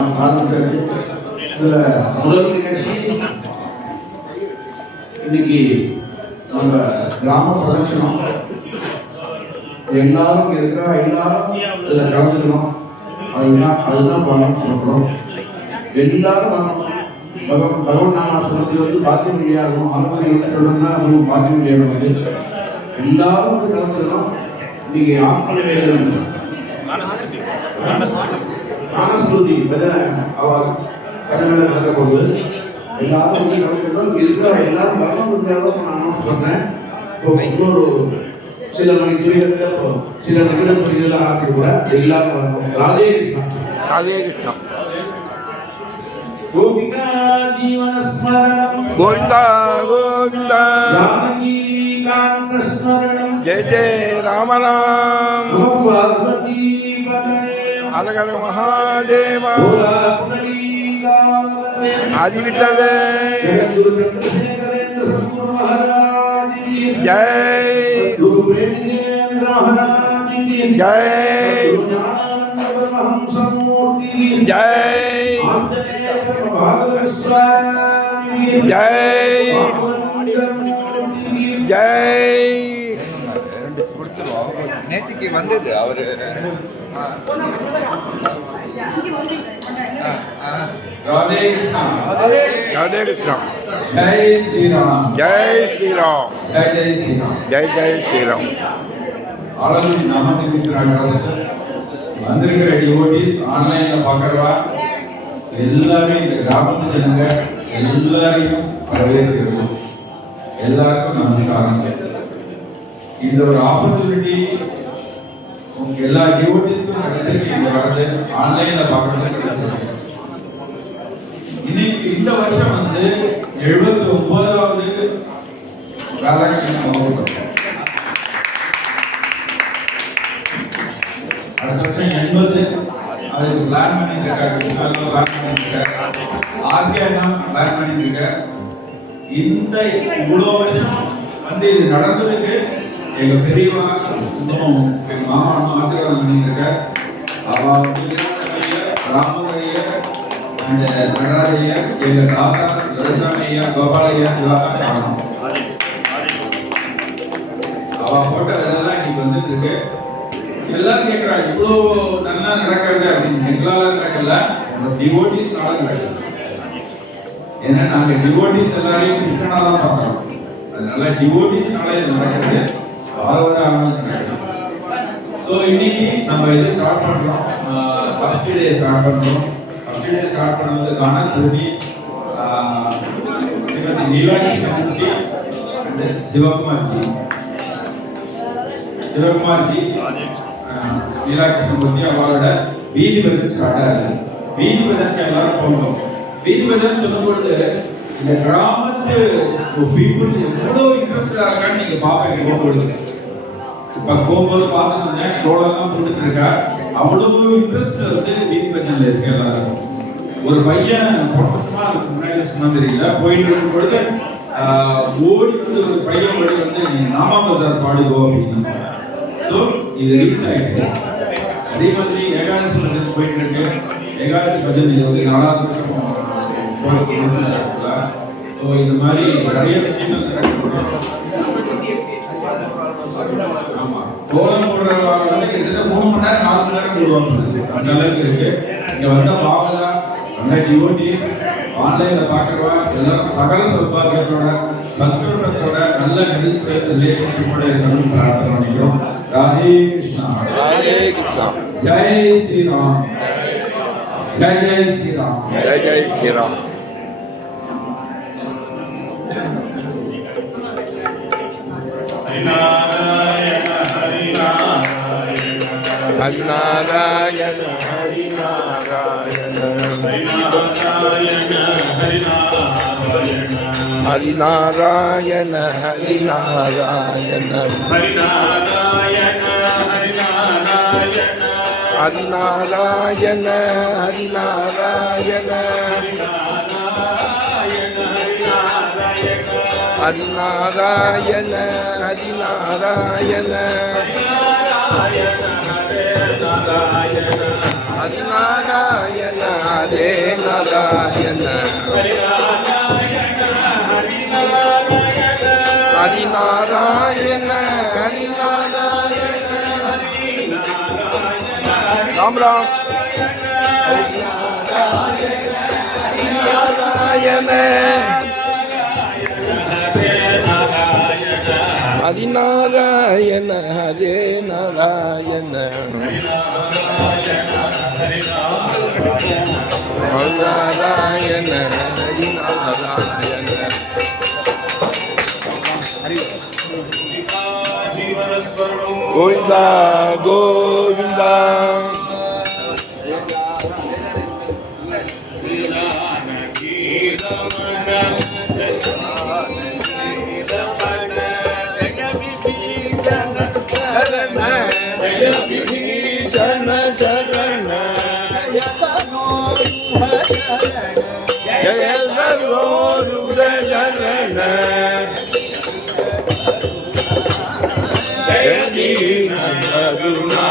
ஆரம்பிச்சாரு. இதில் முதல் நிகழ்ச்சி இன்னைக்கு நம்ம கிராம பிரதட்சணம். எல்லாரும் இருக்கிற எல்லாரும் இதில் கலந்துக்கணும். அதுதான் பண்ணணும்னு சொல்கிறோம். எல்லாரும் வரணும். பகவன் நாம சொல்றது வந்து பாத்தியம் முடியாதும் அனுமதி சொல்லணும்னா அதுவும் பாத்தியம் முடியாது. எல்லாரும் வந்து கலந்துக்கணும். இன்னைக்கு ஆத்ம ஞானஸ்மிருதி அவர் கடமையில நடக்க போது எல்லாரும் வந்து கலந்துக்கணும். இருக்கிற எல்லாரும் வரணும். முடிஞ்ச அளவுக்கு நான் அனௌன்ஸ் பண்ணேன். இப்போ இன்னொரு சில மணி துறைகள் சில நிமிட துறைகள் ஆக்கி கூட எல்லாரும் வரணும். ராதே கிருஷ்ணா. ராதே கிருஷ்ணா. கோபிகா ஜீவனஸ்மரணம் கோவிந்தா கோவிந்தா. ஜானகி காந்த ஸ்மரணம். ஜெய ஜெய ராம ராம். பார்வதி பதே அழகர மகாதேவா. ஆதிவிட்டதே. குரு சந்திரசேகரேந்திர சத்குரு மகாராஜ் கி ஜெய். குரு பிரேமேந்திர மகாராஜ் கி ஜெய். ஞானானந்த பரமஹம்ச மூர்த்தி கி ஜெய். ஆஞ்சநேய பரமபாகவத சுவாமி கி ஜெய். ஜெய். நேற்றுக்கு வந்தது அவரு. ராதே கிருஷ்ணா. ராதே கிருஷ்ணா. ஜெய் ஸ்ரீராம். ஜெய் ஸ்ரீராம். ஜெய் ஜெய் ஸ்ரீராம். ஜெய் ஜெய் ஸ்ரீராம். ஆளுநர் நாமசங்கிருக்கிறாங்க. வந்திருக்கிற டிவோட்டிஸ் ஆன்லைன்ல பார்க்கறவா எல்லாரும் இந்த கிராமத்து ஜனங்க எல்லாரையும் வரவேற்கிறது. எல்லாருக்கும் நமஸ்காரம். இந்த ஒரு ஆப்பர்ச்சுனிட்டி எல்லா டிவோட்டிஸ்க்கும் கிடைச்சிருக்கு. இங்க வரது ஆன்லைன்ல பார்க்கறது கிடைச்சிருக்கு. இன்னைக்கு இந்த வருஷம் வந்து 79வது வேளாங்கண்ணி மகோத்சவம். அடுத்த வருஷம் 80 அதுக்கு பிளான் பண்ணிட்டு இருக்காரு. ஆர்பிஐ பிளான் பண்ணிட்டு இருக்காரு. இந்த இவ்வளோ வருஷம் வந்து இது நடந்ததுக்கு எங்க பெரியவா இன்னும் எங்க மாமா ஆசீர்வாதம் பண்ணிட்டு இருக்கார். ராமரைய அந்த நடராஜையா எங்க தாத்தா துரைசாமியா கோபாலையா இதெல்லாம் காரணம். அவ போட்ட இதெல்லாம் இன்னைக்கு வந்துட்டு இருக்கு. எல்லாரும் கேட்கிறா இவ்வளோ நல்லா நடக்கிறது அப்படின்னு. எங்களால நடக்கல, டிவோட்டிஸ்னால நடக்குது. ஏன்னா நாங்க டிவோட்டிஸ் எல்லாரையும் கிருஷ்ணனா தான் பார்க்கறோம். அதனால டிவோட்டிஸ்னால இது நடக்குது. ஸோ இன்னைக்கு நம்ம இதை ஸ்டார்ட் பண்றோம். ஃபர்ஸ்ட் டே ஸ்டார்ட் பண்றோம். ஃபர்ஸ்ட் டே ஸ்டார்ட் பண்ணதுக்கான ஸ்ருதி ஸ்ரீமதி நீலாகிருஷ்ணமூர்த்தி அண்ட் சிவகுமார்ஜி. நீலாகிருஷ்ணமூர்த்தி அவரோட வீதி பஜன் ஸ்டார்ட் ஆகுது. வீதி பஜனுக்கு எல்லாரும் போகணும். வீதி பஜன் சொல்லும் பொழுது இந்த கிராமத்து பீப்புள் எவ்வளோ இன்ட்ரெஸ்டா இருக்கான்னு நீங்க பாப்பீங்க. போகும்பொழுது இப்ப போகும்போது பார்த்துட்டு தோழெல்லாம் போட்டுட்டு இருக்கா. அவ்வளவு இன்ட்ரெஸ்ட் வந்து வீதி பஜன்ல இருக்கு எல்லாரும். ஒரு பையன் ப்ரொஃபஷனலா அதுக்கு முன்னாடி சொன்னா தெரியல, போயிட்டு இருக்கும் பொழுது ஓடி வந்து ஒரு பையன் ஓடி வந்து நீ நாமா பஜார் பாடுவோ அப்படின்னு. ஸோ இது ரீச் ஆயிட்டு அதே மாதிரி ஏகாதசி பஜன் போயிட்டு இருக்கு. ஏகாதசி பஜன் இது வந்து 4வது வருஷம் ஸோ இது மாதிரி நிறைய விஷயங்கள் நடக்குது. ஆமா, கோலம் போடுறவங்க கிட்டத்தட்ட 3 மணி நேரம் 4 மணி நேரம் போடுவாங்க. அந்த அளவுக்கு இருக்கு. இங்க வந்த பாவலா அந்த டிவோட்டிஸ் ஆன்லைன்ல பாக்குறவா எல்லாரும் சகல சௌபாகியத்தோட சந்தோஷத்தோட நல்ல ஹெல்த் ரிலேஷன்ஷிப்போட இருக்கணும்னு பிரார்த்தனை பண்ணிக்கிறோம். Radhe Krishna. Radhe Krishna. Jai Sriram. Jai Jai Sriram. Jai Jai Sriram. Harinarayana Harinarayana Harinarayana Harinarayana Harinarayana Harinarayana Harinarayana Harinarayana Harinarayana Harinarayana Hare Narayana Hari Narayana Hari Narayana Ram Ram Narayana Hari Narayana Hare Narayana Narayana Hari Narayana Govinda Govinda Shana Shana Jaya Sarvadura Jana Jaya Dina Karuna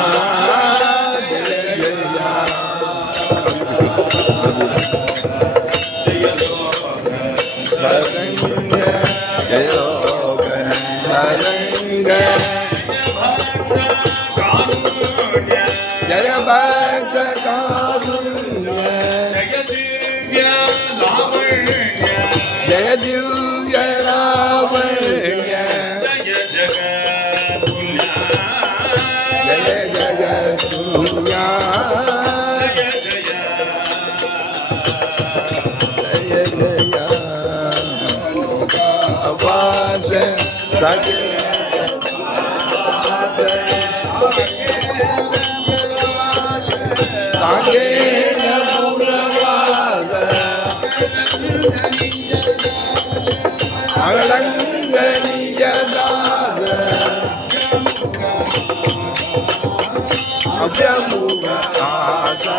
Jaya Jaya Jaya Jaya Jaya Bhakta Karunya Jaya Divya Lavanya Jaya Jagatunya Jaya Jaya Avasa Sangena Puravada Agalangani Jadada Abhyamuga Asa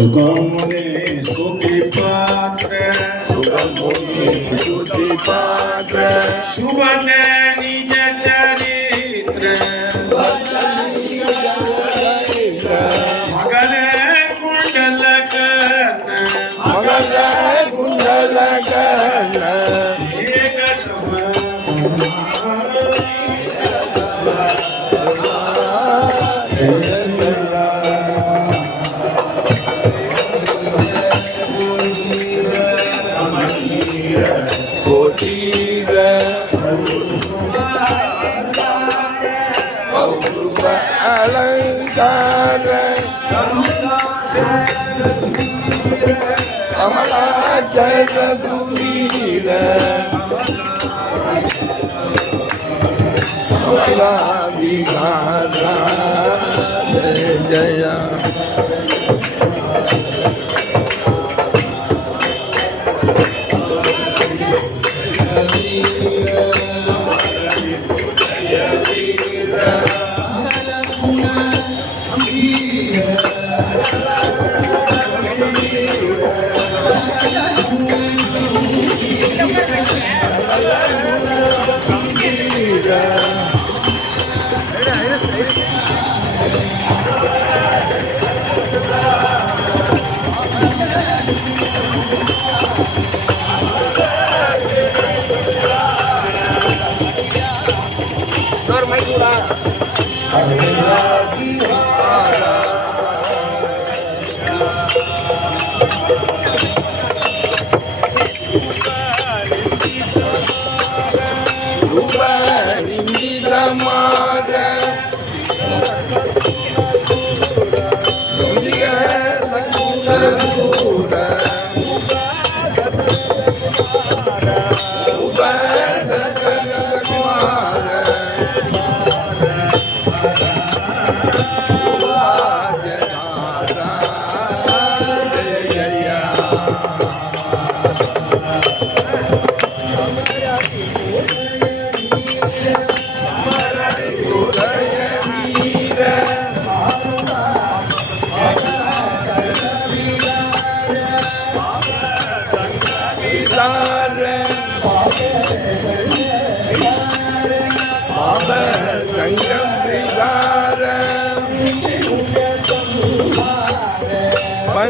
Sugamune Stuti Patra Sugamune Stuti Patra Shubhane Nija Charitra Magale Kundalakana Magale Kundalakana Eka Sama Kotira Aurupa Alankara Amalacha Durira Amala Vihara Jaya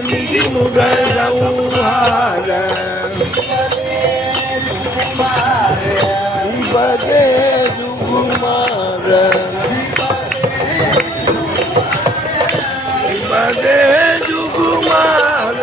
வந்தி முக சௌஹார பதே சுகுமார பதே சுகுமார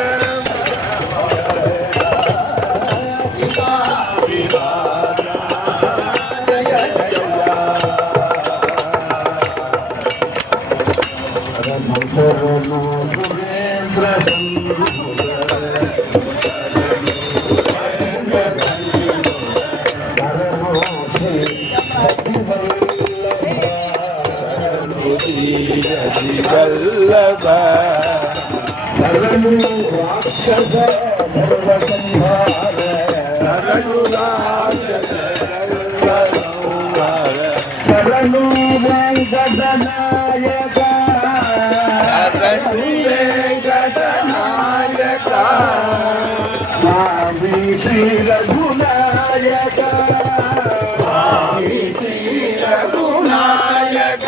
வல்லப நரனு ராட்சச சர்வசம்ஹார நரனு ராட்சச சர்வசம்ஹார நரனு வெங்கடநாயக நரனு வெங்கடநாயக ஸ்வாமி ஸ்ரீ ரகுநாயக ஸ்வாமி ஸ்ரீ ரகுநாயக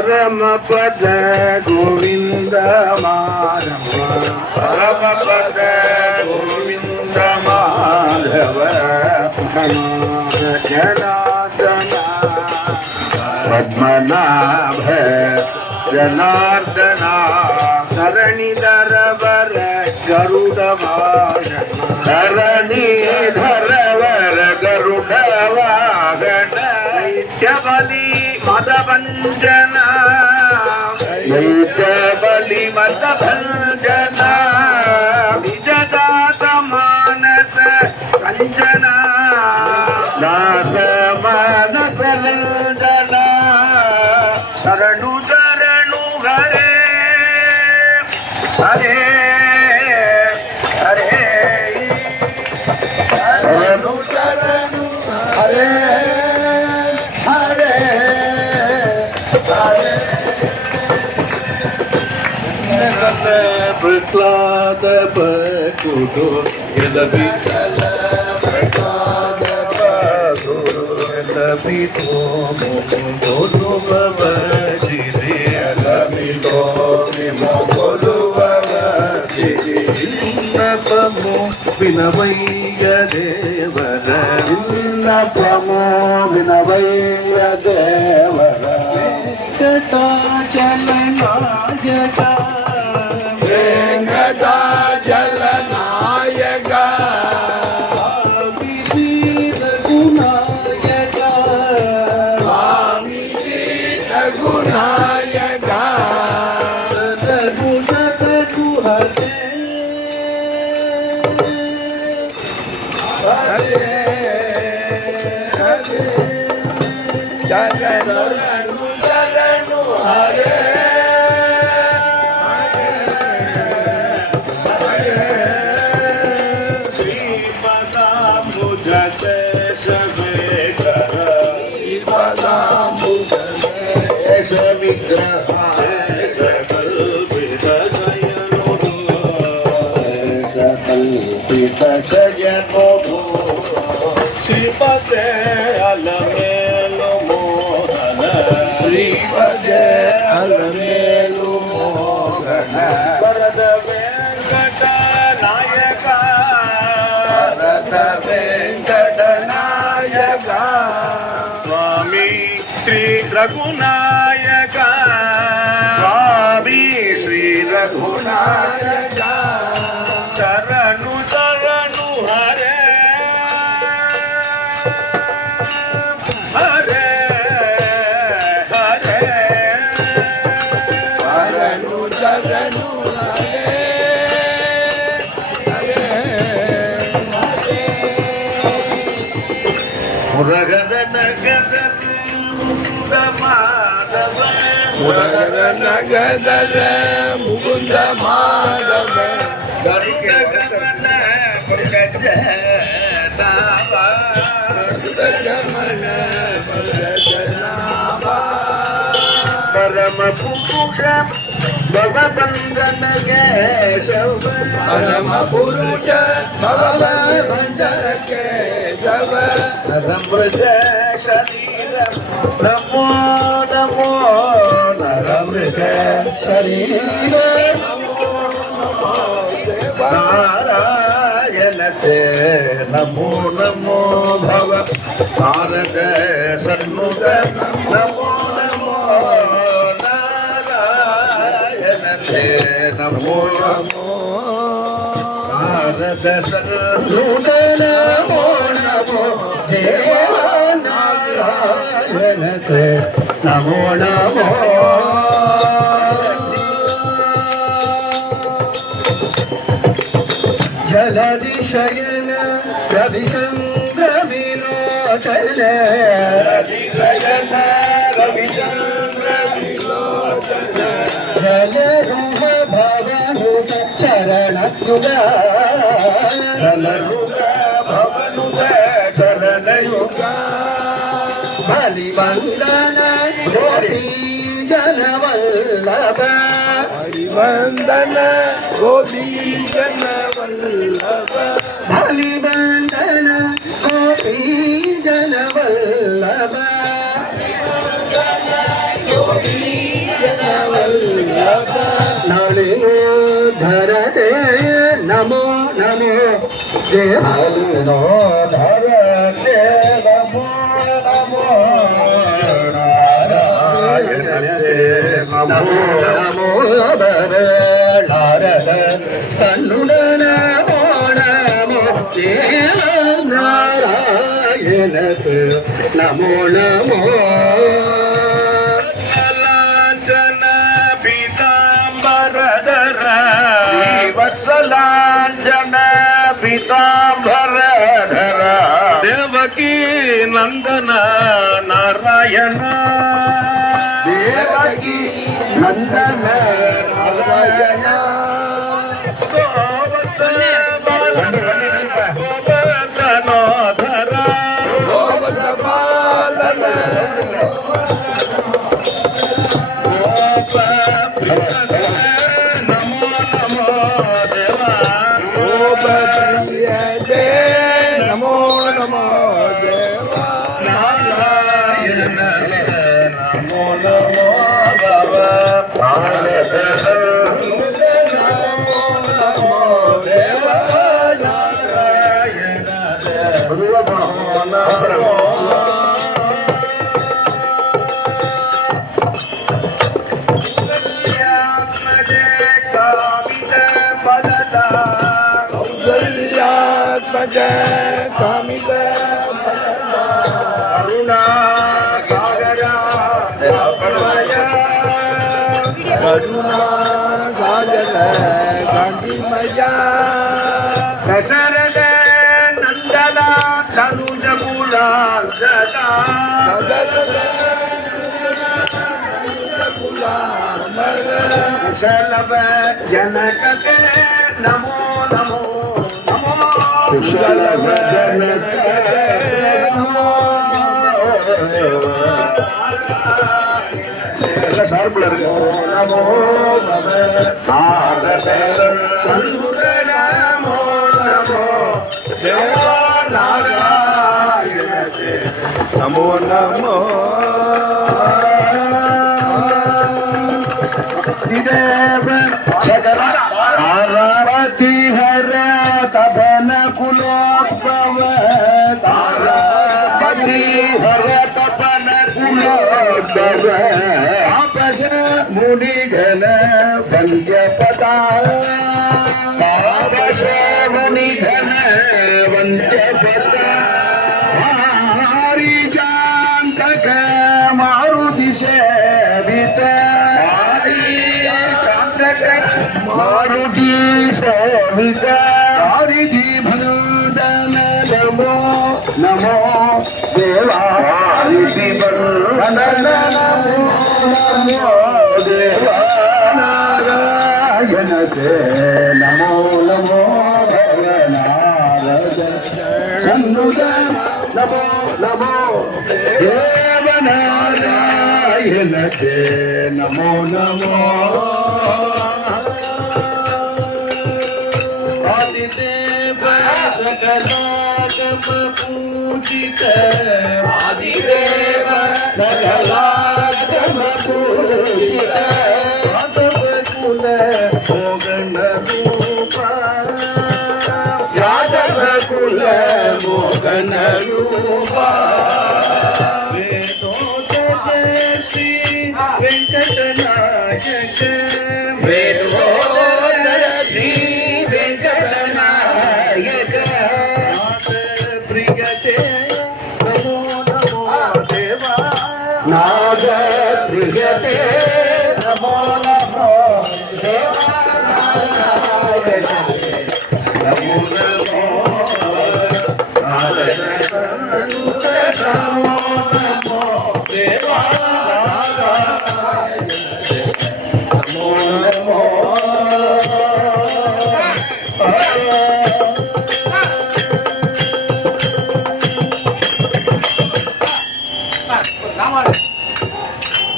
परमपद गोविंद माधव परमपद गोविंद माधव जनार्दन पद्मनाभ जनार्दना धरणीधर वर गरुड़ धरणीधर वर गरुड़ वाहन दैत्यबलि मदभञ्जना दैत्यबलि मदभञ्जना निजदात मानस रञ्जना नास मानस रञ्जना ಪ್ರಹ್ಲಾದ ಪಕುಡು ಎಲಬಿತಲ ಪ್ರಹ್ಲಾದ ಪಕುಡು ಎಲಬಿತೋ ಮೊಗೋಲು ಬವಜಿರಿ ಎಲಬಿತೋ ಮೊಗೋಲು ಬವಜಿರಿ ಇನ್ನಪಮೋ ವಿನವೈಯ ದೇವರ ಇನ್ನಪಮೋ ವಿನವೈಯ ದೇವರ ವೆಂಕಟಾಚಲ ನಾಯಕ ವೆಂಕಟಾಚಲ ನಾಯಕ ರಘುನಾಯಕ ಸ್ವಾಮಿ ರಘುನಾಯಕ ರಘುನ ರಘು ಹರೇ ಹರೇ ಹರೇ ಶರಣು ಶರಣು ಹರೇ ಶ್ರೀಪದೇ ಅಲಮೇಲು ಮೋಹನ ಶ್ರೀಪದೇ ಅಲಮೇಲು ಮೋಹನ ವರದ ವೆಂಕಟ ನಾಯಕ ವರದ ವೆಂಕಟ ನಾಯಕ ಸ್ವಾಮಿ ಶ್ರೀ ರಘುನಾಯಕ ಸ್ವಾಮಿ ಶ್ರೀ ರಘುನಾಯಕ ಶರಣು ಶರಣು ಹರೇ ಹರೇ ಹರೇ ಶರಣು ಶರಣು ಹರೇ ಹರೇ ಹರೇ ಮುರಗದ ನಗದ ಮಾಧವ ಮುರಗದ ನಗದ ಮುಕುಂದ ಮಾಧವ ಗರುಡ ಪರಮ ಪುರುಷ ಭವಬಂಧನ ಕೇಶವ ಪರಮ ಪುರುಷ ಭವಬಂಧನ ಕೇಶವ ನರಮೃತ ಶರೀರ ನಮೋ ನಮೋ ನರಮೃತ ಶರೀರ ನಾರಾಯಣತೆ ನಮೋ ನಮೋ ಭವ ತಾರಕ ಸನ್ಮುಖ ನಮೋ ನಮೋ ನಾರಾಯಣತೆ ನಮೋ ನಮೋ ನಾರದ ಸನ್ಮುಖ ನಮೋ ನಮೋ ದೇವ ನಾರಾಯಣತೆ ನಮೋ ನಮೋ ಜಲದಿಶಯನ ರವಿಚಂದ್ರ ವಿಲೋಚನ ರವಿಶಯನ ರವಿಚಂದ್ರ ವಿಲೋಚನ ಜಲರುಹ ಭವನುತ ಚರಣಯುಗ ಜಲರುಹ ಭವನುತ ಚರಣಯುಗ ಬಲಿವಂದನ ಗೋಪಿ ಜನವಲ್ಲಭ ಹರಿವಂದನ ಗೋಪಿ ಜನವಲ್ಲಭ ಬಲಿವಂದನ ಗೋಪಿ ಜನವಲ್ಲಭ ನಳಿನೋ ಧರತೆ ನಮೋ ನಮೋ ದೇವಲಿನೋ ಧರತೆ ನಮೋ ನಮೋ ನಮೋ ನಮೋ ಬರ ನಾರದ ಸನ್ನುಡ ನಮೋ ನಮೋ ದೇವ ನಾರಾಯಣ ನಮೋ ನಮೋ ಲಾಂಛನ ಪೀತಾಂಬರಧರ ವತ್ಸಲಾಂಜನ ಪೀತಾಂಬರಧರ ದೇವಕೀ ನಂದನ ನಾರಾಯಣ ದೇವಕೀ ನಂದನ ನಾರಾಯಣ ಗೋವರ್ಧನೋಧರ ಗೋವರ್ಧಪಾಲನ ಗೋಪ ನಮೋ ನಮೋ நமோ நமோ பவ நாரத நமோ நமோ தேவ நாராயண நமோ நமோ காமித கருணா சாகரா கருணா சாகர காந்திமயா தசரத நந்தனா தனுஜ குலாந்ததா குசலவ ஜனகே நமோ நமோ குசலவ ஜனகே நமோ சார்பில் இருக்கு நமோ சண்முக நமோ நமோ தேவா நாராயண நமோ நமோ आरावती हर तपन कुलोत्सव तारावती हर तपन कुलोत्सव आपस मुनिगण वंद्यपदा आपस मुनिगण वंद्यपदा हरि चांतक मारुति सेवित मारुति सेवित हरिजी भनोदन नमो नमो देवा हरिजी भनोदन नमो नमो देवा नारायण ते नमो नमो भगनारद सन्नुत नमो नमो देव नारायण ते नमो नमो आदिदेव सकलागम पूजित आदिदेव सकलागम पूजित यादव कुल मोगन रूप यादव कुल मोगन रूप श्री वेंकट नायक वेदोदर श्री वेंकट नायक प्रियते नमो नमो देवा नाग प्रियते नमो नमो देवा नारायण नमो नमो नमो नमो देवा नमो नमो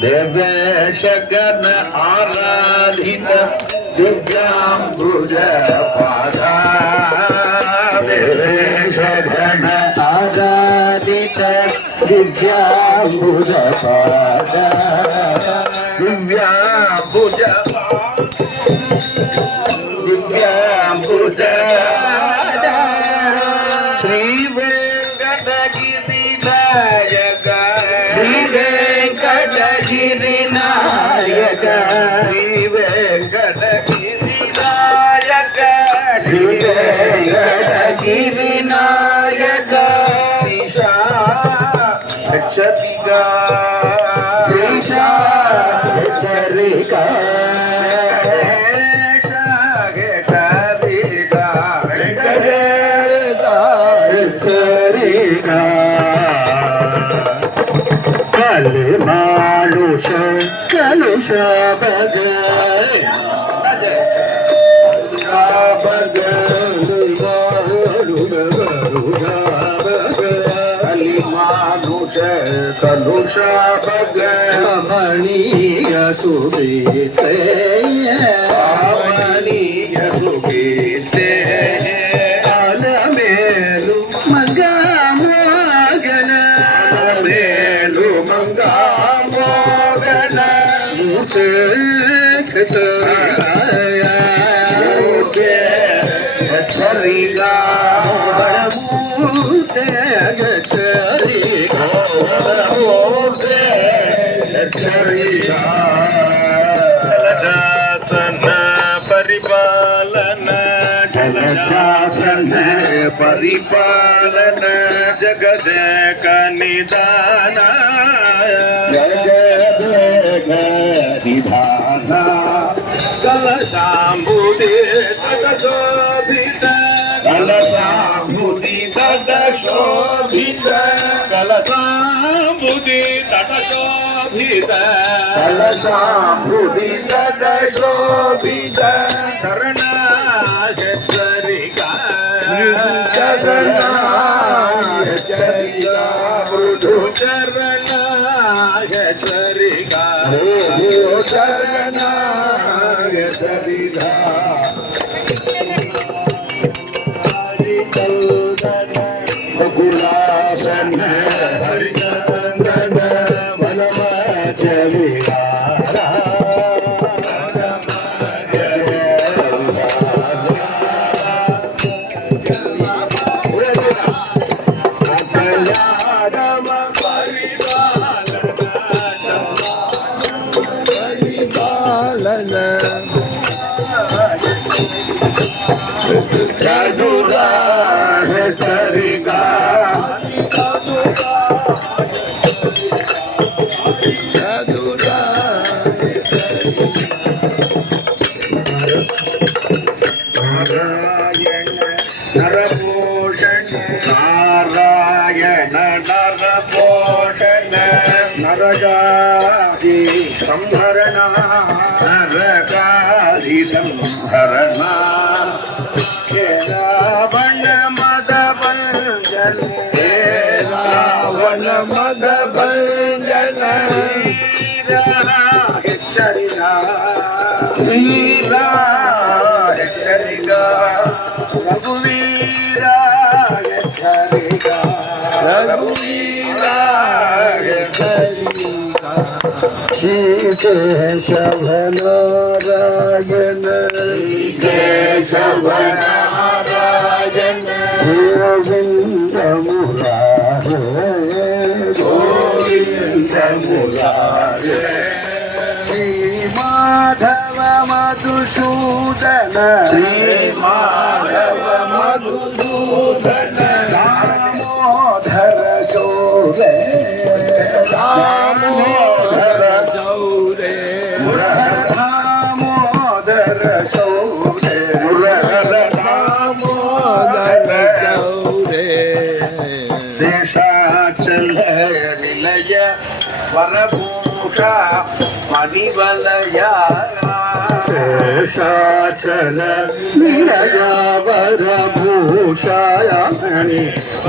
देवेश गण आराधित दिव्यांबुज पादा देवेश गण आराधित दिव्यांबुज पादा दिव्यांबुज दिव्यांबुज श्री वेंकटगिरि नायक श्री वेंकटगिरि नायक श्री वेंकटगिरि नायक श्री वेंकटगिरि नायक श्रीशा चरिका श्रीशा चरिका मानुष कलुष मानुष कलुष मणीय सुगीते मणीय सुगीते अलमेलु मंगा मोगन अलमेलु मंगा சரிகா జలదాసన పరిపాలన జలదాసన పరిపాలన జగదేక నిదాన నిధాన కలశాంబుదే తట శోభిత కలశాంబుది తట శోభిత కలశాంబుది తట శోభిత కలశాంబుది తట శోభిత చరణాచరికా చరణాచరికా మృదు చరణాచరికా చరణాచరికా గులాసన హరిచందన వనమాచరిహారా నారాయణ నరపోషణ నరగాది సంహరణ నరగాది సంహరణ రావణ మద భంజన రావణ మద భంజన హెచ్చరిగా వీరా హెచ్చరిగా రఘువీరా హెచ్చరిగా రఘువీరా హెచ్చరిగా కేశవనారాయణ కేశవనారాయణ గోవింద మురారే గోవింద మురారే శ్రీ మాధవ మధుసూదన శ్రీ మాధవ మధుసూదన దామోదర చౌరే దామోదర చౌరే దామోదర చౌరే దామోదర చౌరే శేషాచల నిలయ వరభూష మణివలయ శేషాచల నిలయావర భూషాయ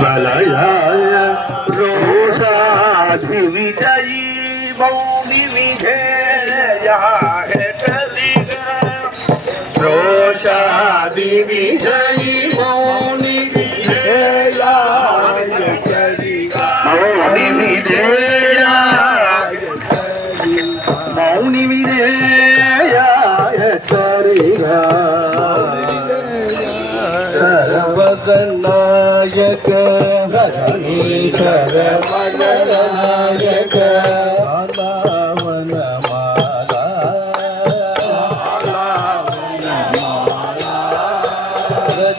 వలయాయ రోషాధి విజయీ మౌని విధేయ హెటలిగా రోషాది విజయీ మౌని విధేయ హెటలిగా మౌని విధేయ మౌని విధేయ చరిగా సర్వగణాయక రజనీశ్వర మండలనాయక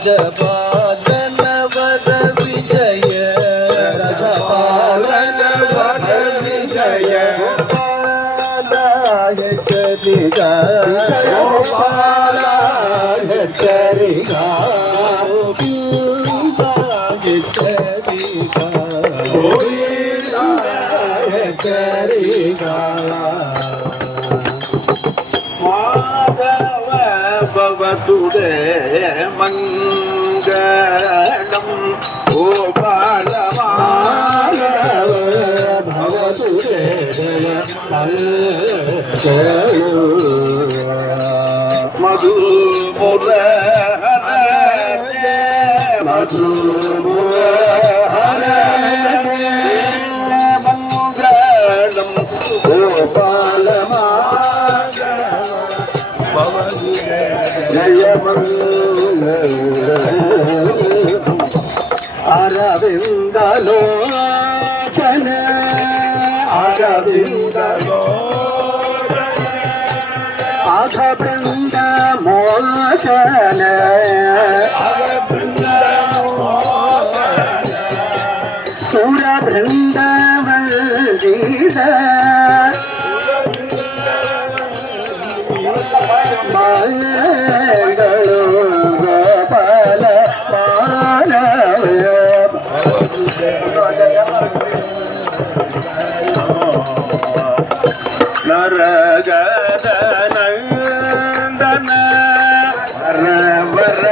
రజపాలన వద విజయ రజపాలన వద విజయ గోపాలాయ చరిగా గోపాలాయ చరిగా గోవిందాయ చరిగా గోవిందాయ చరిగా మాధవ భవతుడే మంగళం గోపాల మాధవ భవతురే మధుమురహర మధుమురహర మంగళం గోపాల ಅರವಿಂದಲೋಚನ ಅಘ ಬೃಂದ ಮೋಚನ ಸುರ ಬೃಂದ ವಂದಿತ ಮಂಗಳೋ ಗೋಪಾಲ ಮಾನವ ನರಗದ ನಂದನ ರವರ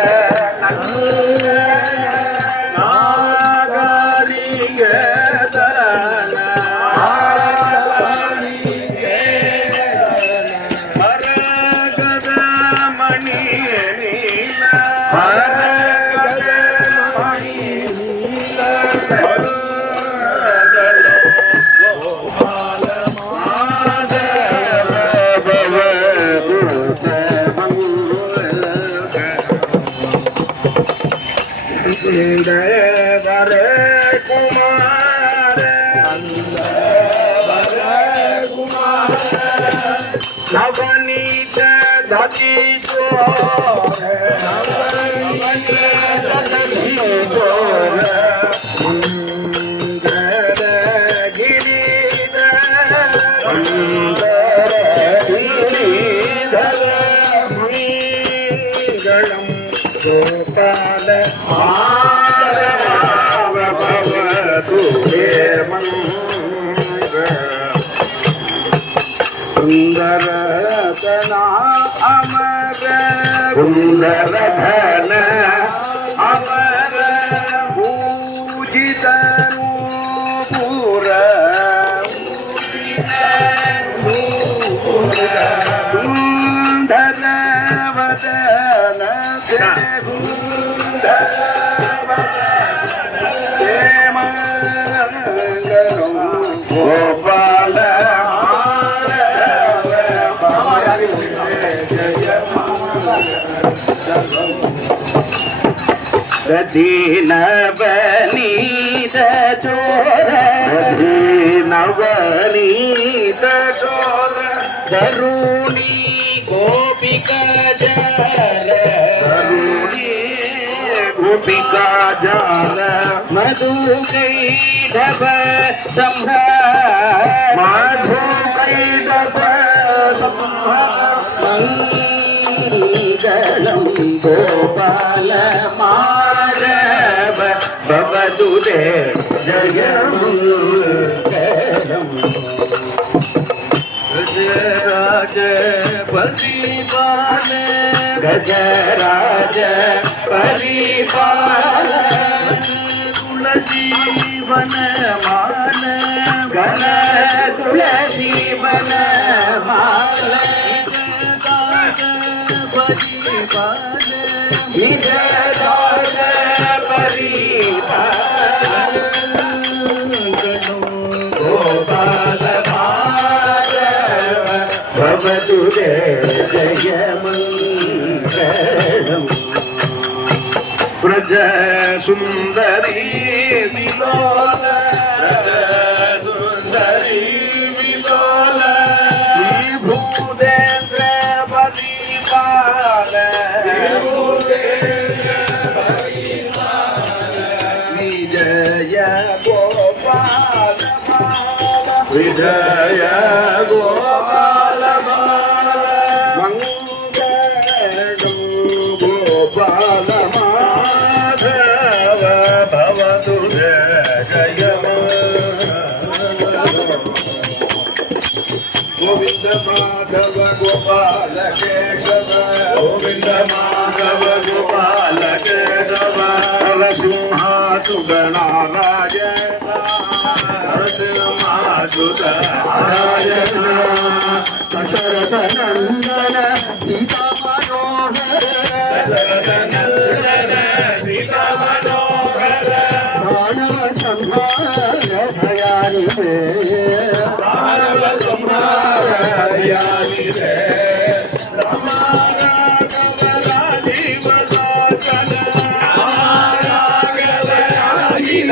ನವನೀತ ಧತಿ ಚೋರ ಗೋಪಾಲ ಸುಂದರತನ ಅಮರ ಸುಂದರಧನ ಅಮರ ಪೂಜಿತನು ಪುರ ಸುಂದರ ವದನ ಗೋಪಾಲ ನವನೀತ ಚೋರ ನವನೀತ ಚೋರ ತರುಣಿ ಗೋಪಿಕಾ ಜಾರ ತರುಣಿ ಗೋಪಿಕಾ ಜಾರ ಮಧು ಕೈದವ ಸಂಹಾರ ಮಧು ಕೈದವ ಸಂಹಾರ ಮಂಗಳಂ ಗೋಪಾಲ ಮಾಧವ ಭವದುದೇ ಜಯ ಮಂಗಳಂ ಗಜರಾಜ ಪರಿಪಾಲ ಗಜರಾಜ ಪರಿಪಾಲ ತುಳಸಿ ವನ ಮಾಲ ಗಣ ತುಳಸಿ ವನ ಮಾಲ ಪರಿಪಾಲ ವಿಜಯದಾಸ ಪರಿಪಾಲ ಗೋಪಾಲ ಭವತು ಜಯ ಮಂಗಳಂ ವ್ರಜ ಸುಂದರಿ ವಿಲೋಲ ವ್ರಜ ಸುಂದರಿ ವಿಲೋಲ ವಿಭೂದೇಂದ್ರ ಪರಿಪಾಲ ವಿಜಯ ಗೋಪಾಲ ವಿಜಯ ಗೋಪಾಲ ಮಂಗಳಂ ಗೋಪಾಲ ಮಾಧವ ಭವತು ಜಯ ಗೋವಿಂದ ಮಾಧವ ಗೋಪಾಲ ಕೇಶವ ಗೋವಿಂದ ಮಾಧವ ಗೋಪಾಲ ಕೇಶವ ನರಸಿಂಹಾತು ಗಣರಾಜ ನರಸಿಂಹಾಸುತ ರಾಜನ ದಶರಥ ನಂದನ ಸೀತಾ ಮನೋಹರ ದಶರಥ ನಂದನ ಸೀತಾ ಮನೋಹರ ಮಾನವ ಸಂಹಾರ ಭಯಾನಿದೆ ಮಾನವ ಸಂಹಾರ ಭಯಾನಿದೆ ರಾಮ ರಾಘವ ರಾಜೀವ ಲೋಚನ ರಾಮ ರಾಘವ ರಾಜೀವ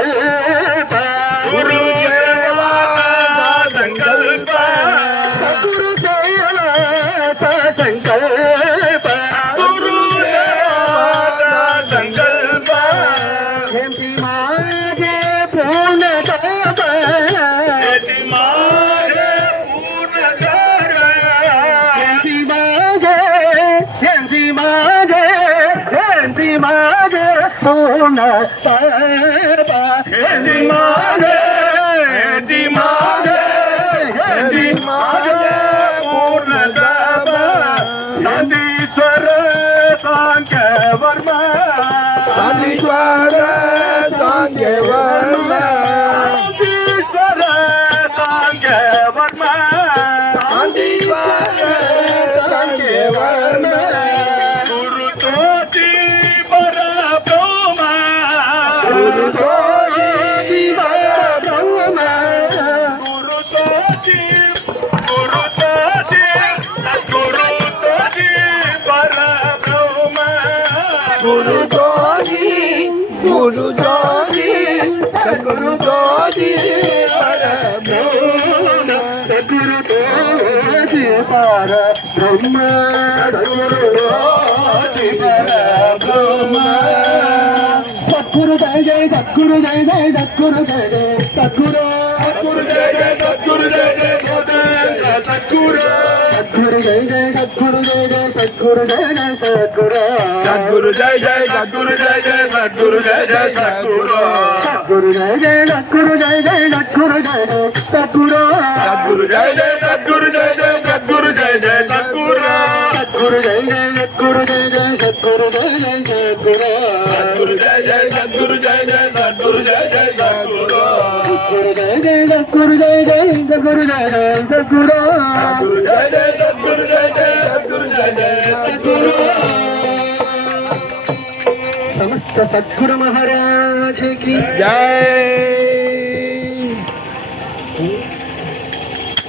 संकल्प गुरु सेवा संकल्प सद्गुरु सेवा संकल्प गुरु सेवा संकल्प हेमती माझे पूर्ण बाबा येती माझे पूर्ण कर हेमती माझे पूर्ण बाबा येती माझे पूर्ण बाबा नंदीश्वर सांख्य वर्मा साधीश्वर सांगे वर्मा नंदीश्वर सांख्य वर्मा साधीश्वर सांगे वर्मा गुरु तोची परब्रह्मा गुरु तोची परब्रह्मा गुरु तोची परब्रह्मा गुरु तोची सद्गुरु तोची परब्रह्मा सद्गुरु तोची परब्रह्मा सद्गुरु तोची परब्रह्मा सद्गुरु जय जय सद्गुरु जय जय सद्गुरु जय जय सद्गुरु सद्गुरु जय जय सद्गुरु जय जय सद्गुरु सद्गुरु जय जय सद्गुरु जय जय सद्गुरु जय जय सद्गुरु सद्गुरु जय जय सद्गुरु जय जय सद्गुरु जय जय सद्गुरु सद्गुरु जय जय सद्गुरु जय जय सद्गुरु जय जय सद्गुरु सद्गुरु जय जय सद्गुरु जय जय सद्गुरु जय जय सद्गुरु सद्गुरु जय जय सद्गुरु जय जय सद्गुरु जय जय सद्गुरु सद्गुरु जय जय सद्गुरु जय जय सद्गुरु जय जय सद्गुरु सद्गुरु जय जय सद्गुरु जय जय सद्गुरु जय जय सद्गुरु सद्गुरु जय जय सद्गुरु जय जय सद्गुरु जय जय सद्गुरु समस्त सद्गुरु महाराज की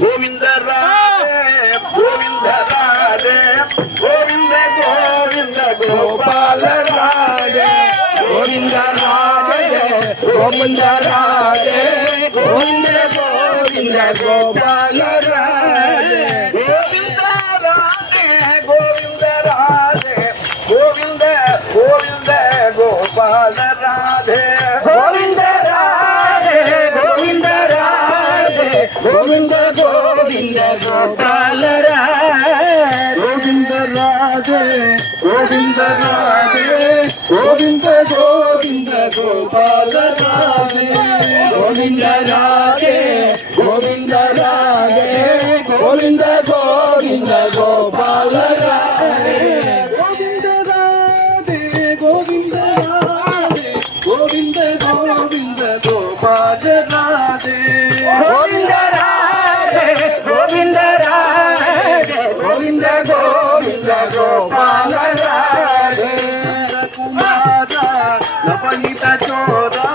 गोविंद राधे गोविंद राधे गोविंद गोविंद गोपाल राधे गोविंद राधे गोविंद राधे गोविंद गोविंद गोपाल राधे गोविंद राधे गोविंद राधे गोविंद गोविंद गोपाल राधे गोविंद राधे गोविंद राधे गोविंद गोविंद गोपाल राधे गोविंद राधे गोविंद राधे गोविंद गोविंद गोपाल राधे गोविंद राधे गोविंद राधे गोविंद गोविंद गोपाल राधे गोविंद राधे गोविंद राधे गोविंद गोविंद गोपाल राधे गोविंद राधे गोविंद राधे गोविंद गोविंद गोपाल राधे कुमारा नवनीत चोरा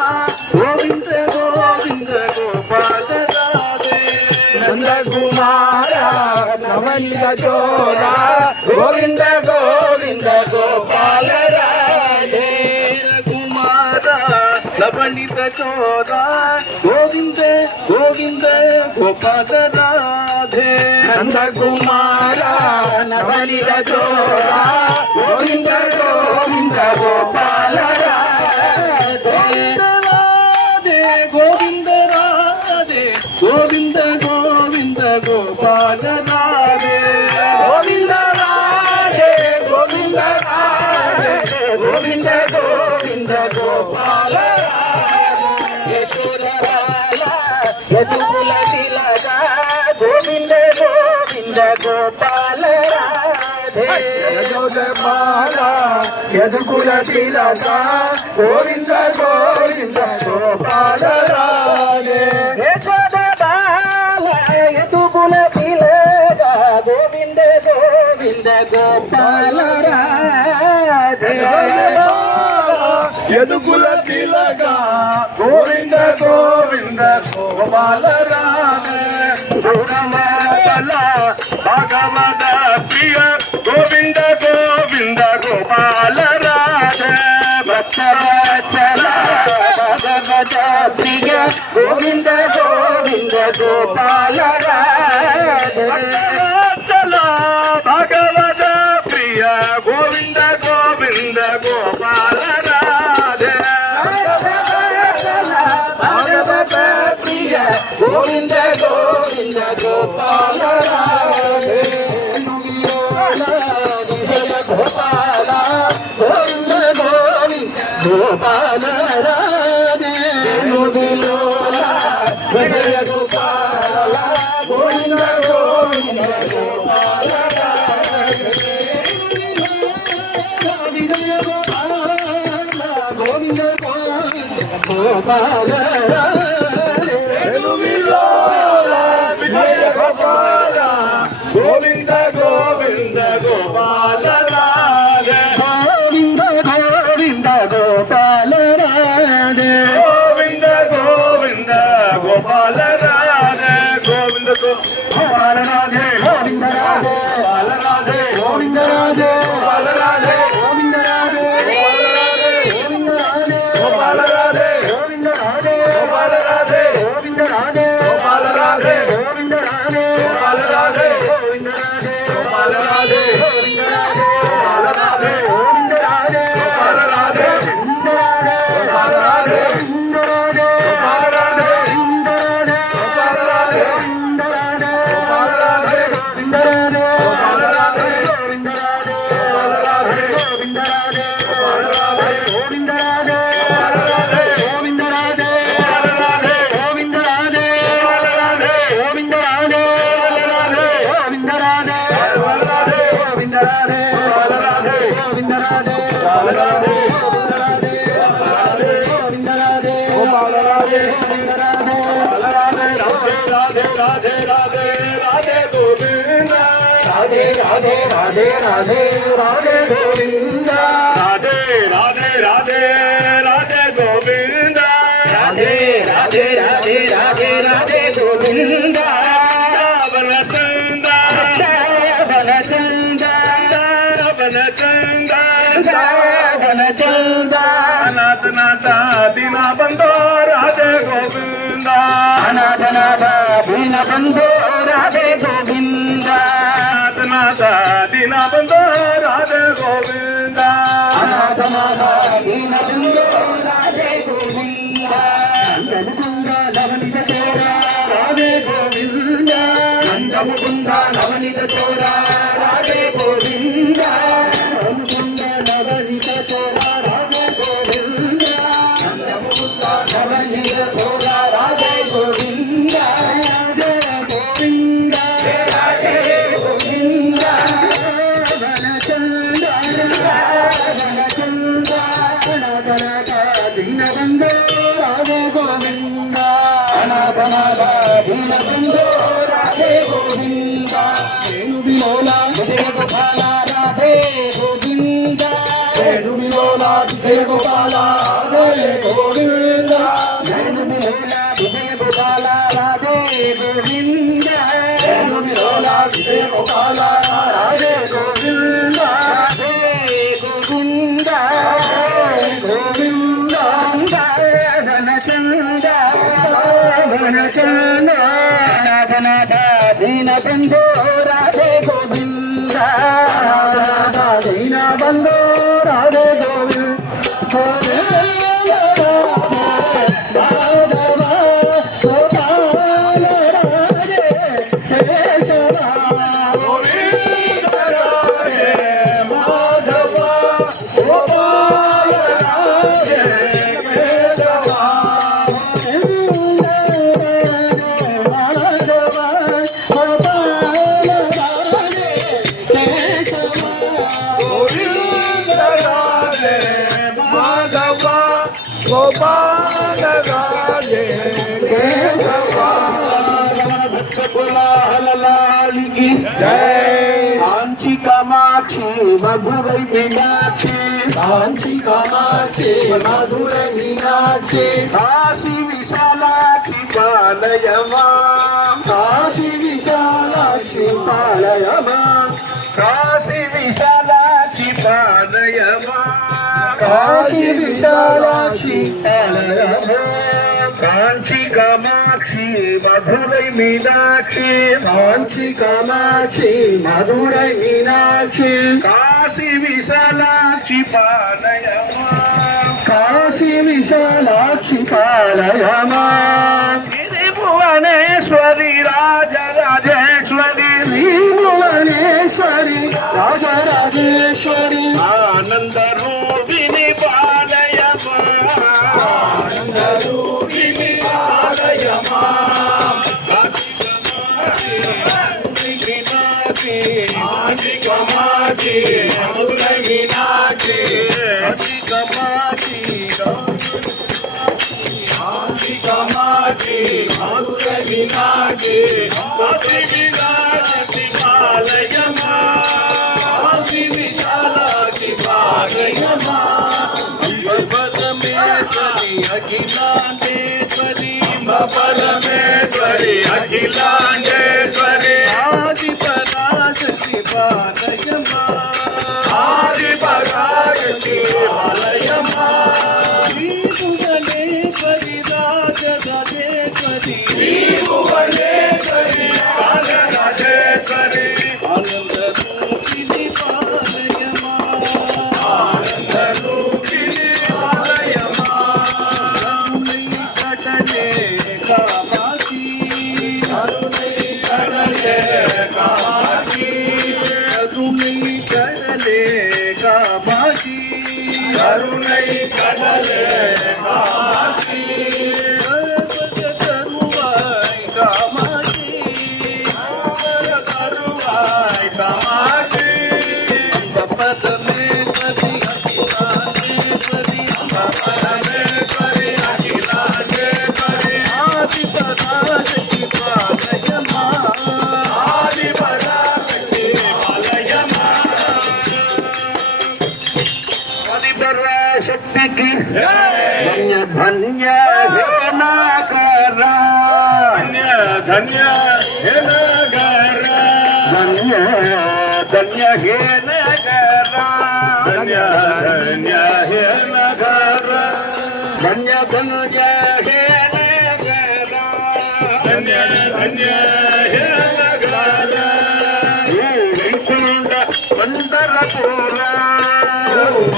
गोविंद गोविंद गोपाल राधे नंद कुमारा नवनीत चोरा गोविंद गोविंद गोपाल राधे कुमारा नवनीत चोरा गोविंद गोविंद गोपाल राधे नंद कुमारा नवनीत चोरा गोविंद गोविंद गोपाल राधे गोविंद राधे गोविंद गोविंद गोपाल राधे गोविंद राधे गोविंद राधे गोविंद गोविंद गोपाल यदुकुल तिलका गोविंद गोविंद गोपाल राधे यशोदबाला यदुकुल तिलका गोविंद गोविंद गोपाल राधे यशोदबाला यदुकुल तिलका गोविंद गोविंद गोपाल राधे यदुकुल तिलका गोविंद गोविंद गोपाल राधे चला भगवद प्रिय गोविंद गोविंद गोपाल राधे भक्त चला भगवद భాగవత ప్రియ గోవింద గోవింద గోపాల భగవత ప్రియ గోవింద గోవింద గోపాల భాగవత ప్రియ గోవింద గోవింద గోపాల గోపాల గోవింద గోవింద గోపాల విజయ గోపాల గోవింద గోవింద గోపాల విజయ గోపాల గోవింద గోవింద గోపాల విజయ గోపాల గోవింద గోవింద గోపాల గోవింద గోవింద గోపాల రాధే గోవింద గోవింద గోపాల గోవింద గోపాల రాధే గోవింద రాధే గోపాల రాధే గోవింద రాధే గోపాల రాధే గోవింద రాధే గోవింద రాధే గోపాల రాధే గోవింద రాధే గోపాల రాధే గోవింద రాధే గోపాల రాధే గోవింద రాధే గోపాల రాధే గోవింద రాధే గోపాల రాధే గోవింద రాధే గోపాల రాధే గోవింద రాధే గోపాల రాధే గోవింద రాధే గోపాల రాధే గోవింద రాధే గోపాల రాధే గోవింద రాధే గోపాల రాధే గోవింద రాధే గోపాల రాధే గోవింద రాధే గోపాల రాధే గోవింద రాధే గోపాల రాధే గోవింద రాధే గోపాల రాధే గోవింద రాధే గోపాల రాధే గోవింద రాధే గోపాల రాధే గోవింద రాధే గోవింద రాధే గోపాల రాధే గోవింద రాధే గోపాల రాధే గోవింద రాధే గోపాల రాధే గోవింద రాధే గోవింద రాధే గోపాల రాధే గోవింద రాధే రాధే రాధే రాధే రాధే గోవింద రాధే రాధే రాధే రాధే రాధే గోవింద రాధే రాధే రాధే రాధే గోవింద రాధే రాధే రాధే రాధే రాధే గోవింద వనచంద వనచంద వనచంద వనచంద నాథ నాథ ದಿನ ಬಂದೋ ರಾಧೆ ಗೋವಿಂದ ಅನಾಥನಾಥ ದೀನ ಬಂಧೋ ರಾಧೆ ಗೋವಿಂದ ನಾಥ ದಿನ ಬಂದೋ ರಾಧೆ ಗೋವಿಂದ ಅನಾಥನಾಥ ದೀನ ಬಂಧೋ ರಾಧೆ ಗೋವಿಂದ ನಂದಮುಕುಂದ ನವನಿತ ಚೋರ ರಾಧೆ ಗೋವಿಂದ ನಂದಮುಕುಂದ ನವನಿತ ಚೋರ ರಾಧೆ ಗೋವಿಂದ ಮುಕುಂದ ನವನಿತ ಚೋರ ರಾಧೆ ಗೋವಿಂದ ನಂದಮುಕುಂದ ನವನಿತ ಚೋರ ರಾಧೆ ಗೋವಿಂದ ಗೋವಿಂದ ರಾಧೆ ಗೋವಿಂದ ವನಚಂದ ವನಚಂದ ಅನಾಥನಾಥ ದೀನ ಬಂಧೋ ರಾಧೆ ಗೋವಿಂದ ಅನಾಥನಾಥ ದೀನ ಬಂಧೋ ರಾಧೆ ಗೋವಿಂದ ವೇಣು ವಿಲೋಲ ವಿಜಯ ಗೋಪಾಲ ರಾಧೆ ಗೋವಿಂದ ವೇಣು ವಿಲೋಲ ವಿಜಯ ಗೋಪಾಲ ರಾಧೆ ಗೋವಿಂದ ವೇಣು ವಿಲೋಲ ವಿಜಯ ಗೋಪಾಲ ರಾಧೆ ಗೋವಿಂದ ವೇಣು ವಿಲೋಲ ವಿಜಯ ಗೋಪಾಲ ರಾಧೆ ಗೋವಿಂದ ರಾಧೆ ಗೋವಿಂದ ಗೋವಿಂದ ವನಚಂದ ವನಚಂದ ನಾಥನಾಥ ದೀನ ಬಂಧೋ ರಾಧೆ ಗೋವಿಂದ ದೀನ ಬಂಧೋ ರಾಧೆ ಗೋವಿಂದ ಮಾಧವ ಗೋಪಾಲ ರಾಧೆ ಕೇಶವ ಗೋವಿಂದ ರಾಧೆ ಮಾಧವ ಗೋಪಾಲ ರಾಧೆ ಕೇಶವ ಮಾಧವ ಗೋಪಾಲ ರಾಧೆ ಕೇಶವ ಗೋವಿಂದ ರಾಧೆ ಮಾಧವ ಗೋಪಾಲ ರಾಧೆ ಕೇಶವ लाली जय कांची कामाक्षी मधुरै मीनाक्षी कांची कामाक्षी मधुरै मीनाक्षी काशी विशालाक्षी पालय मां काशी विशालाक्षी पालय मां काशी विशालाक्षी पालय मां काशी विशालाक्षी पालय मां காஞ்சி காமாட்சி மதுரை மீனாட்சி காஞ்சி காமாட்சி மதுரை மீனாட்சி காசி விசாலாட்சி பாலயமா காசி விசாலாட்சி பாலயமா திரிபுவனேஸ்வரி ராஜராஜேஸ்வரி ஸ்ரீ புவனேஸ்வரி ராஜராஜேஸ்வரி ஆனந்த ரூபிணி பாலயமா ஆனந்த ரூபிணி பாலயமா ஆதி கமாதி மதுரை மீனாட்சி ஆதி கமாதி ஆதி கமாதி மதுரை மீனாட்சி காசி விசாலாட்சி பாலயமா காசி விசாலாட்சி பாலயமா பரமேஸ்வரி அகிலாண்டேஸ்வரி பரமேஸ்வரி அகிலாண்டேஸ்வரி ஆதி பராசக்தி பாலயமா ஆதி பராசக்தி பாலயமா ஸ்ரீ புவனேஸ்வரி ராஜராஜேஸ்வரி ஸ்ரீ புவனேஸ்வரி ராஜராஜேஸ்வரி ஆனந்த ரூபிணி பாலயமா ஆனந்த ரூபிணி பாலயமா கருணை கடலே காமாட்சி கருணை கடலே காமாட்சி கருணை கடலே காமாட்சி கருவாய் காமாட்சி கருவாய் காமாட்சி பரமேஸ்வரி அகிலாண்டேஸ்வரி பரமேஸ்வரி அகிலாண்டேஸ்வரி ஆதி பராசக்தி பாலயமா ஆதி பராசக்தி பாலயமா ஆதி பராசக்திக்கு धन्य धन्य हे नागरा धन्य हे नागरा धन्य धन्य हे नागरा धन्य धन्य हे नागरा धन्य धन्य हे नागरा धन्य धन्य हे नागरा वैकुंठ पंढरपूर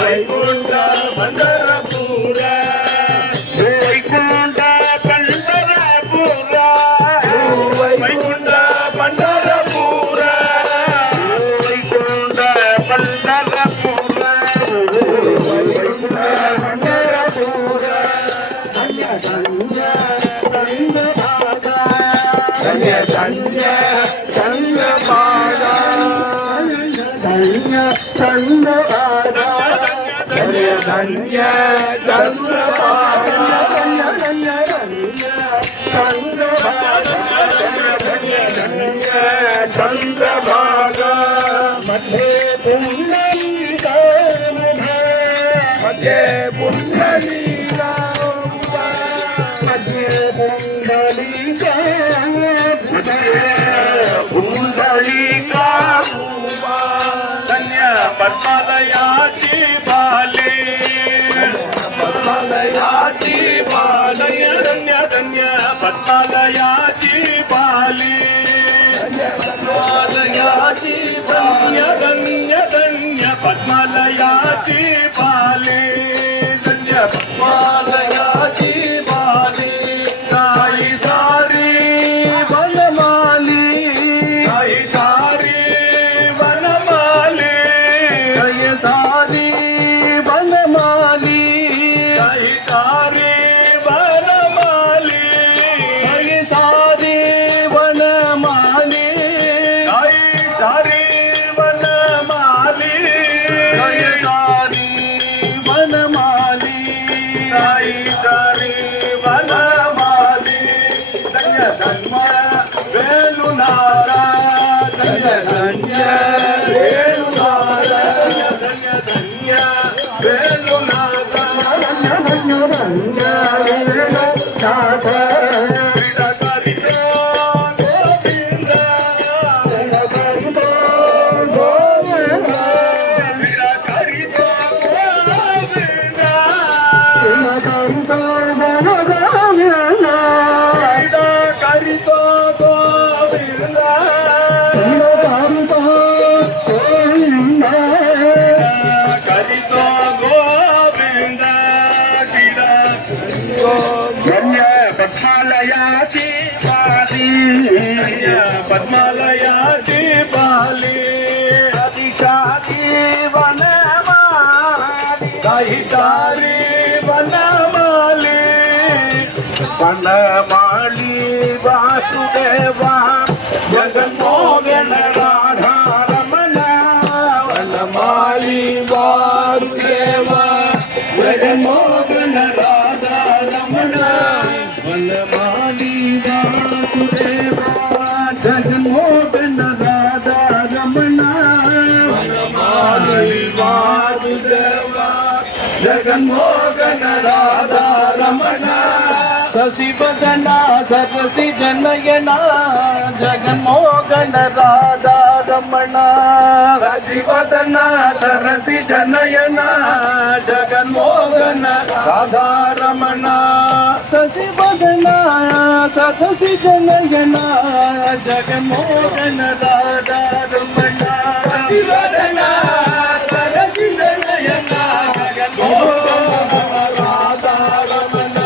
वैकुंठ पंढरपूर वैकुंठ पंढरपूर वैकुंठ पंढरपूर वैकुंठ पंढरपूर वैकुंठ पंढरपूर धन्य धन्य चंद्रभागा धन्य धन्य चंद्रभागा धन्य चंद्रभागा धन्य धन्य चंद्रभागा धन्य धन्य धन्य चंद्रभागा धन्य धन्य चंद्रभागा मध्ये पुंडलीका मध्ये पुंडलीका मध्ये पुंडलीका पुंडलीका धन्य पद्मालयाची बाले पद्मालयाची बाले धन्य धन्य पद्मालयाची बाले पद्मालयाची धन्य धन्य धन्य पद्मालयाची बाले धन्य पद्मालयाची बाले काही सारी वनमाली काही सारी वनमाली काही सारी वनमाली काही सारी वनमाली काही सारी वनमाली काही सारी वनमाली काही सारी वनमाली काही सारी वनमाली धन्य धन्य वेलुनारा धन्य धन्य वेलुनारा धन्य धन्य वेलुनारा धन्य धन्य धन्य वेलुनारा क्रीडाकारितो गोविंद क्रीडाकारितो गोविंद क्रीडाकारितो गोविंद क्रीडाकारितो गोविंद पद्मालयाची पाली पद्मालयाची पाली अधिकारी वनमाली अधिकारी वनमाली वनमाली वासुदेवा जगन्मोहन राधा रमण वनमाली वासुदेवा जगन्मोहन राधा रमण वनमाली वासुदेवा जगन्मोहन राधा रमण वनमाली वासुदेवा जगन्मोहन राधा रमण शशिवदना सरसि जनयना जगन्मोहन राधा रमण शशिवदना सरसि जनयना जगन्मोहन राधा रमण शशिवदना सरसि जनयना जगन्मोहन राधा रमण शशिवदना सरसि जनयना जगन्मोहन राधा रमण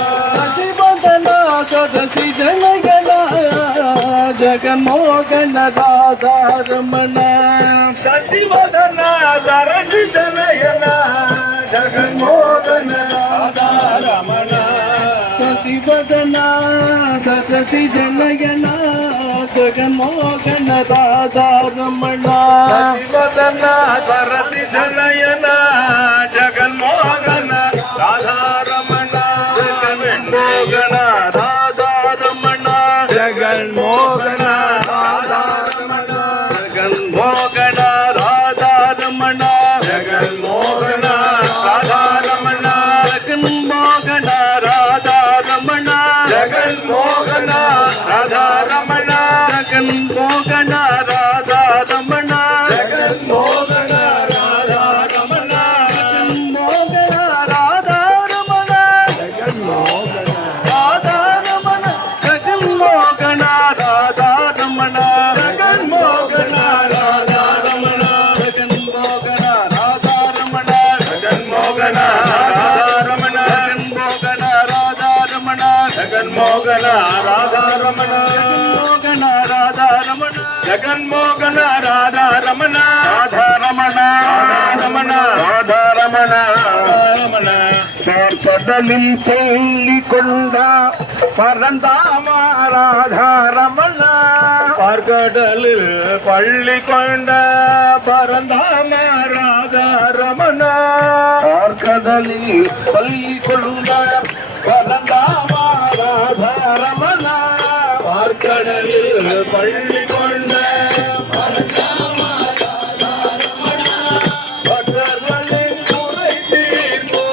सदसि जनगना जगन्मोहन राधा रमण सचिवदना सरसि जनयना जगन्मोहन राधा रमण सचिवदना सरसि जनयना जगन्मोहन राधा रमण सचिवदना सरसि जनयना जगन्मोहन राधा रमण जगन्मोहन जगन्मोहन राधा रमण जगन्मोहन राधा रमण जगन्मोहन राधा रमण जगन्मोहन राधा रमण जगन्मोहन राधा रमण जगन्मोहन राधा रमण जगन्मोहन राधा रमण जगन्मोहन राधा रमण जगन्मोहन राधा रमण जगन्मोहन राधा रमण जगन्मोहन राधा रमण जगन्मोहन राधा रमण जगन्मोहन राधा रमण जगन्मोहन राधा रमण जगन्मोहन राधा रमण जगन्मोहन राधा रमण जगन्मोहन राधा रमण राधा रमण रमण राधा रमण रमण கடலில் சொல்லி கொண்ட பரந்தாம ராதா ரமண பார்க்கடலில் பள்ளி கொண்ட பரந்தாம ராதா ரமண பார்க்கடலில் பள்ளி கொண்ட பரந்தாம ராதா ரமண பார்க்கடலில் பள்ளி கொண்ட பரந்தாம ராதா ரமண பக்தர்களின் குறை தீர்ப்போம்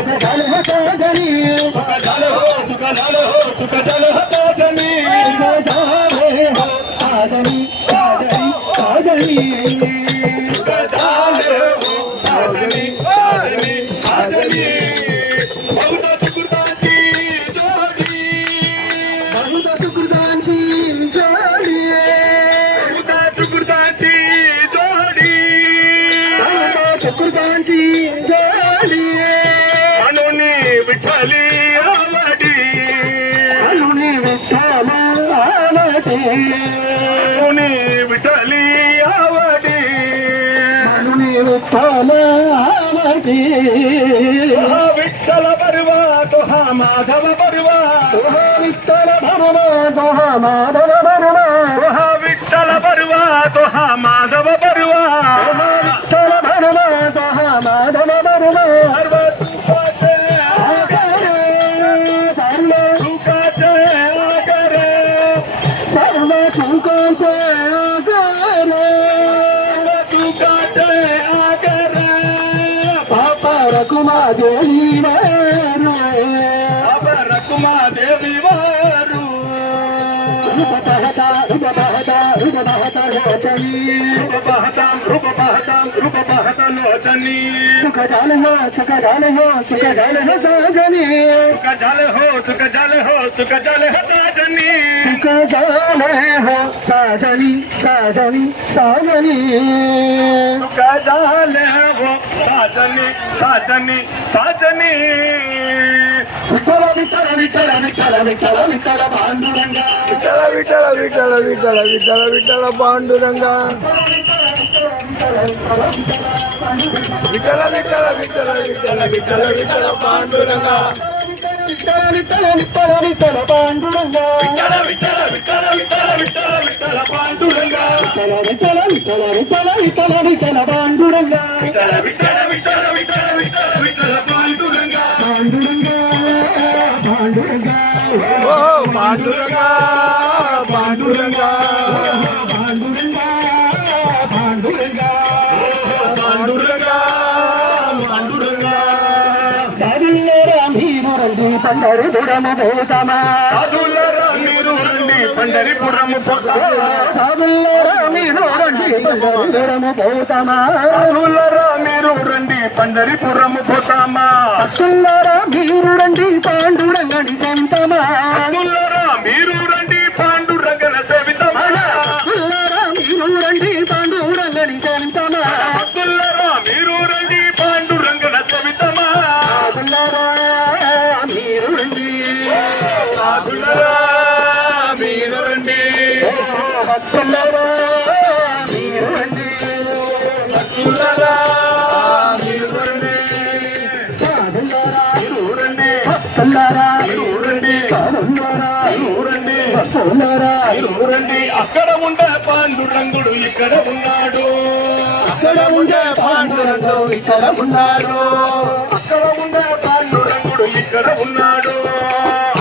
సాజని సుఖ జాలే హో సుఖ జాలే హో సుఖ జాలే హో సాజని జాలే హో సాజని సాజని సాజని సుఖ జాలే హో సాజని సాజని సాజని బహుత సుకృతాంచి జోడి బహుత సుకృతాంచి జోడి బహుత సుకృతాంచి జోడి బహుత సుకృతాంచి జోడి అనుని విఠలి అవడి అనుని విఠల ఆవటి అనుని విఠలి అవడి అనుని విఠల ఆవటి విఠల పర్వా తోహా మాధవ పర్వా విఠల భరవ దోహ మాధవ భరవ విఠల పర్వా తోహా మాధవ పర్వా విఠల భరవ దోహ మాధవ భరవ సర్వ సుఖాంచ పాప రకుమా దేవి దేవి వారు రూపహత రూపహత రూపహత లోచని రూపహత లోచని సుఖ జాల హో సుఖ జాల హో సుఖ జాల హో సాజని సుఖ జాలే హో సుఖ జాలే హో సుఖ జాలే హో సాజని సుఖ జాల హో సాజని సాజని సాజని సుఖ జాలే హో సాజని సాజని సాజని విఠల విఠల విఠల విఠల విఠల విఠల పాండురంగ విఠల విఠల విఠల విఠల విఠల విఠల పాండురంగ విఠల విఠల విఠల విఠల విఠల విఠల పాండురంగ విఠల విఠల విఠల విఠల పాండురంగ విఠల విఠల విఠల విఠల విఠల విఠల పాండురంగ విఠల విఠల విఠల విఠల విఠల విఠల పాండురంగ విఠల విఠల విఠల విఠల విఠల విఠల పాండురంగ పాండురంగ పాండురంగ ఓ పాండురంగ పాండురంగ పాండురంగ పాండురంగ పాండురంగ పాండురంగ సరిల్లరా మీరు రండి పండరి బుడము పోతామా సాధులరా మీరు రండి పండరిపురము పోతామా సాదుల్లరా మీరు రండి పండరి బుడము పోతామా సాధులరా మీరు రండి పండరిపురము పోతామా భక్తులారా మీరు రండి పాండురంగడి సంతమా సాధులరా మీరు రండి పాండురంగన సేవితమా భక్తులారా మీరు రండి పాండురంగడి సంతమా భక్తులరా మీరు రండి పాండురంగన సేవితమా సాదుల్లరా మీరు రండి సాధులరా మీరు రండి భక్తులారా మీరు రండి భక్తులరా మీరు రండి సాదుల్లరా మీరు రండి భక్తులారా మీరు రండి సాదుల్లరా మీరు రండి భక్తులారా మీరు రండి అక్కడ ఉండే పాండురంగుడు ఇక్కడ ఉన్నాడు ఇక్కడ ఉండే పాండురంగు ఇక్కడ ఉన్నారు అక్కడ ఉండే పాండురంగుడు ఇక్కడ ఉన్నాడు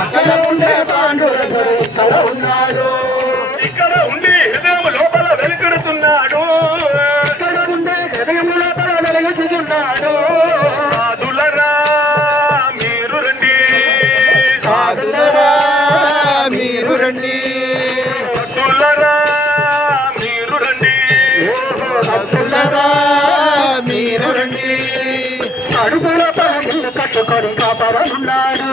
అక్కడ ఉండే పాండురంగు ఇక్కడ ఉన్నారు ఇక్కడ ఉండి హృదయం లోపల వెలుకడుతున్నాడు ఇక్కడ ఉండే హృదయముల వెలుగుతున్నాడు సాధులరా మీరు రండి సాధులరా మీరు రండి భక్తులరా మీరు రండి భక్తులరా మీరు రండి అడుగుల పనులు కట్టుకొని కాపరమున్నాడు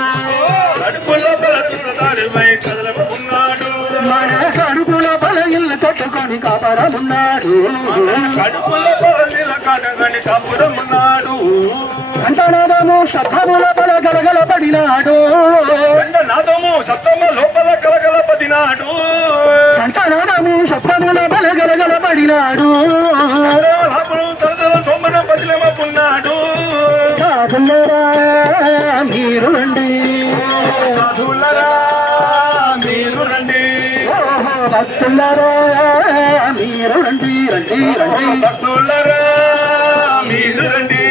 కడుపు లోపల చూడదారిపై కదలము ఉన్నాడు మన కడుపుల బలయిల్లు కట్టుకొని కాపరమున్నాడు కడుపు లోపల నీలకాటగాని కాపురం ఉన్నాడు అంటనాదము శబ్దముల బల గలగలపడినాడు నాదము సత్తమ్మ లోపల కలగలపదినాడు అంటనాదము శబ్దముల బల గలగలపడినాడు తరతర సోమన పదిలమకున్నాడు సాధులరా మీరు రండి సాధులరా మీరు రండి భక్తులరా మీరు రండి రండి రండి భక్తులరా మీరు రండి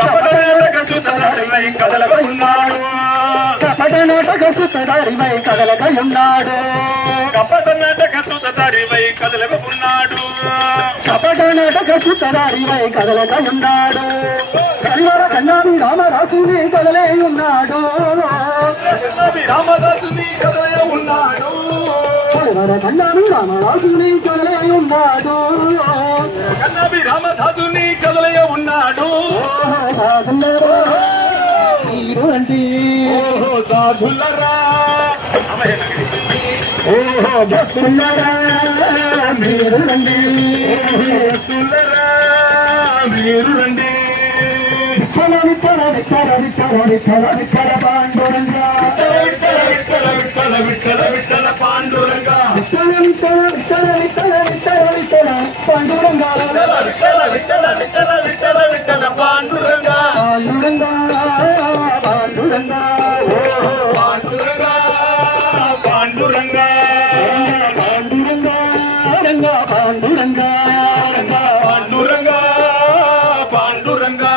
కపటనాటక సుతదారిపై కదలకున్నాడు కపటనాటక సుతదారిపై కదలకయున్నాడు కపటనాటక సుతదారిపై కదలకున్నాడు కపట నాటక సుతరారివై కదలక ఉన్నాడు కలివర కన్నామి రామదాసుని కదలే ఉన్నాడు రామదాసుని కదలే ఉన్నాడు కలివర కన్నామి రామదాసుని కదలే ఉన్నాడు కన్నాబి రామదాసుని కదలే ఉన్నాడు మీరు అంటే సాధులరా ఓహో భక్తులరా మీరు రండి భక్తులరా మీరు రండి విఠల విఠల విఠల విఠల విఠల విఠల పాండురంగా విఠల విఠల విఠల విఠల విఠల పాండురంగా విఠల విఠల విఠల విఠల విఠల విఠల పాండురంగా విఠల విఠల విఠల విఠల విఠల పాండురంగా పాండురంగా పాండురంగా ఓహో పాండురంగా పాండురంగా పాండురంగా రంగా పాండురంగా రంగా పాండురంగా పాండురంగా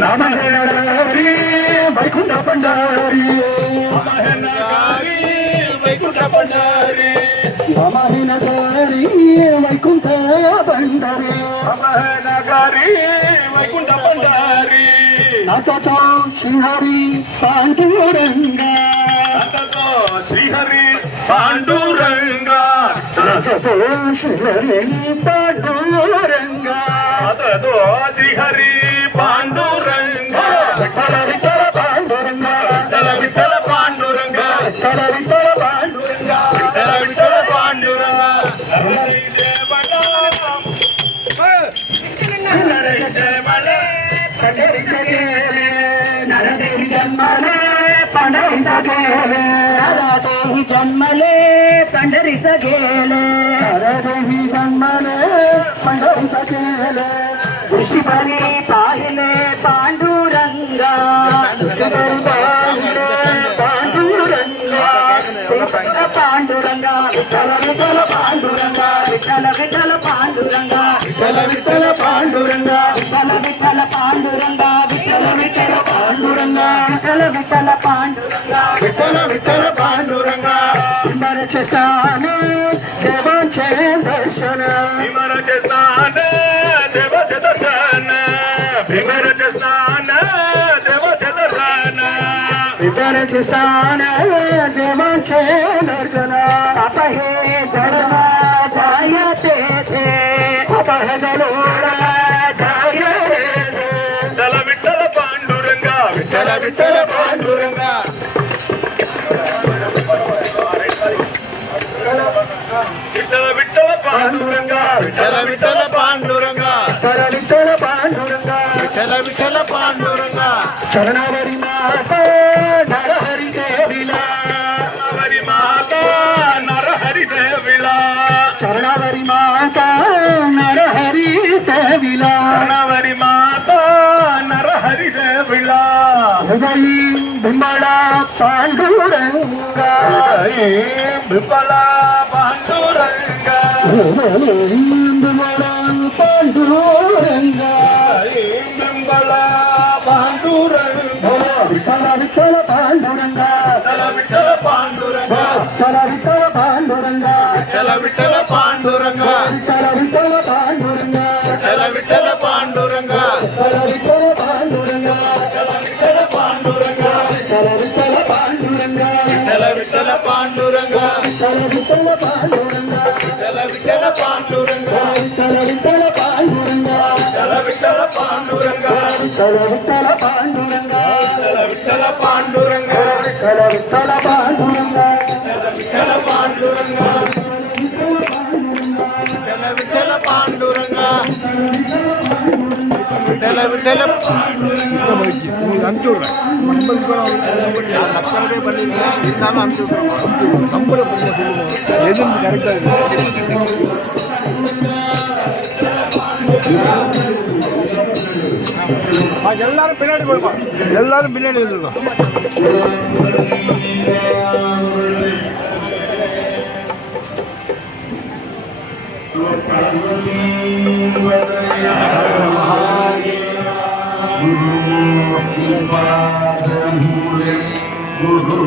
రామహరి వైకుంఠ పండారి మహనగారి వైకుంఠ పండారి రామహరి వైకుంఠ పండారి మహనగారి వైకుంఠ పండారి నాతో శ్రీహరి పాండురంగా అంతతో శ్రీహరి పాండురంగా నాతో శ్రీహరి పాండురంగా అంతతో శ్రీహరి పాండురంగా విఠల విఠల పాండురంగా విఠల విఠల పాండురంగా విఠల విఠల పాండురంగా విఠల విఠల పాండురంగా హరి దేవత హరి దేవత పండరి సగేలే నరదేవి జన్మలే పండరి సగేలే నరదేవి జన్మలే పండరి సగేలే నరదేవి జన్మలే పండరి సగేలే దృష్టి పని పాయలే పాండురంగా పాండురంగా పాండురంగా విఠల విఠల పాండురంగా విఠల విఠల పాండురంగా విఠల విఠల పాండురంగా విఠల విఠల పాండురంగా విఠల విఠల పాండురంగా విఠల విఠల పాండురంగా విఠల విఠల పాండురంగా విమర చేస్తాను దేవాంచే దర్శన విమర చేస్తాన దేవచ దర్శన విమర చేస్తాన దేవచ దర్శన విమర చేస్తాను దేవాంచే దర్శన అపహే జడమ జాయతే थे अपह జలోడ జాయతే విఠల విఠల పాండురంగా విఠల విఠల పాండురంగా విఠల విఠల పాండురంగా విఠల విఠల పాండురంగా విఠల విఠల పాండురంగా విఠల విఠల పాండురంగా చరణవరి మాత నరహరి దేవిలా హరి మాత నరహరి దేవిలా చరణవరి మాత నరహరి దేవిలా నవరి మాత నరహరి దేవిలా హృదయ బింబళ పాండురంగా బింబల పాండురంగా హృదయ బింబళ పాండురంగా బింబల పాండురంగా విఠల విఠల పాండురంగా విఠల విఠల పాండురంగా విఠల విఠల పాండురంగా విఠల విఠల పాండురంగా విఠల విఠల పాండురంగా విఠల విఠల పాండురంగా విఠల విఠల పాండురంగా విఠల పాండురంగా విఠల విఠల పాండురంగా విఠల విఠల పాండురంగా విఠల విఠల పాండురంగా విఠల విఠల పాండురంగా విఠల విఠల పాండురంగా విఠల విఠల పాండురంగా విఠల విఠల పాండురంగా విఠల విఠల పాండురంగా విఠల విఠల పాండురంగా విఠల పాండురంగా విఠల విఠల పాండురంగా విఠల విఠల எல்லாரும் பின்னாடி போயிருப்பா எல்லாரும் பின்னாடி வந்துருக்கோம் Guru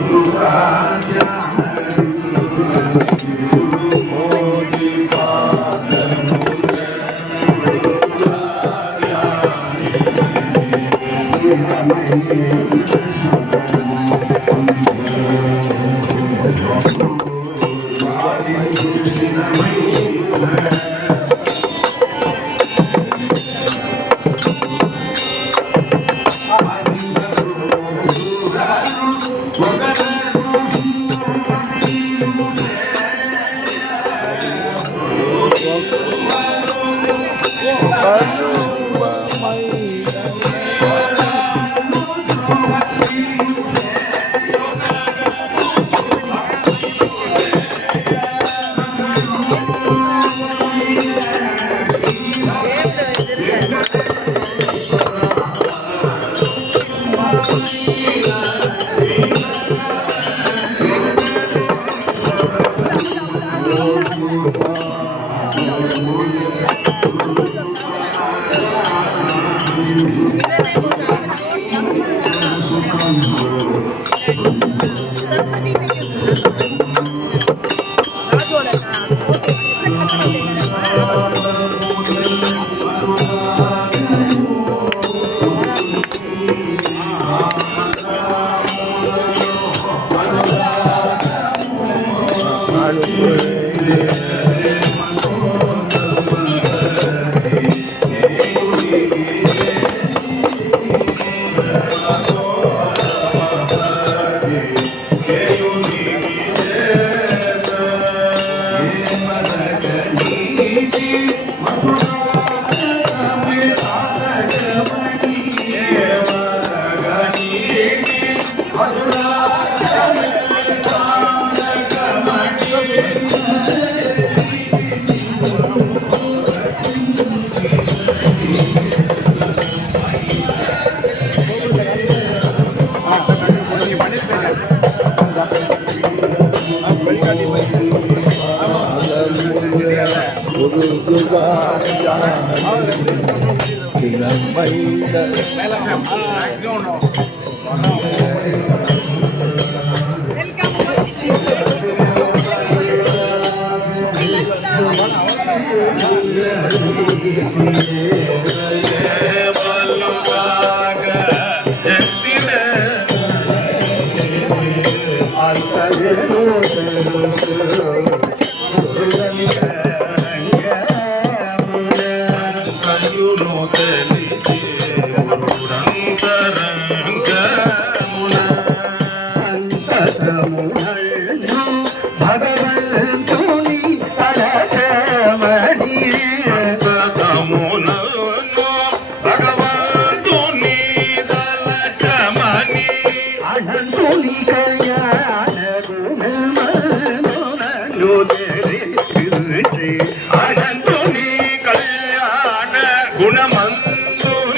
భగవంతుని తలచమని అనంతుని కళ్యాణ గుణమను తెలిసి అనంతుని కళ్యాణ గుణమందు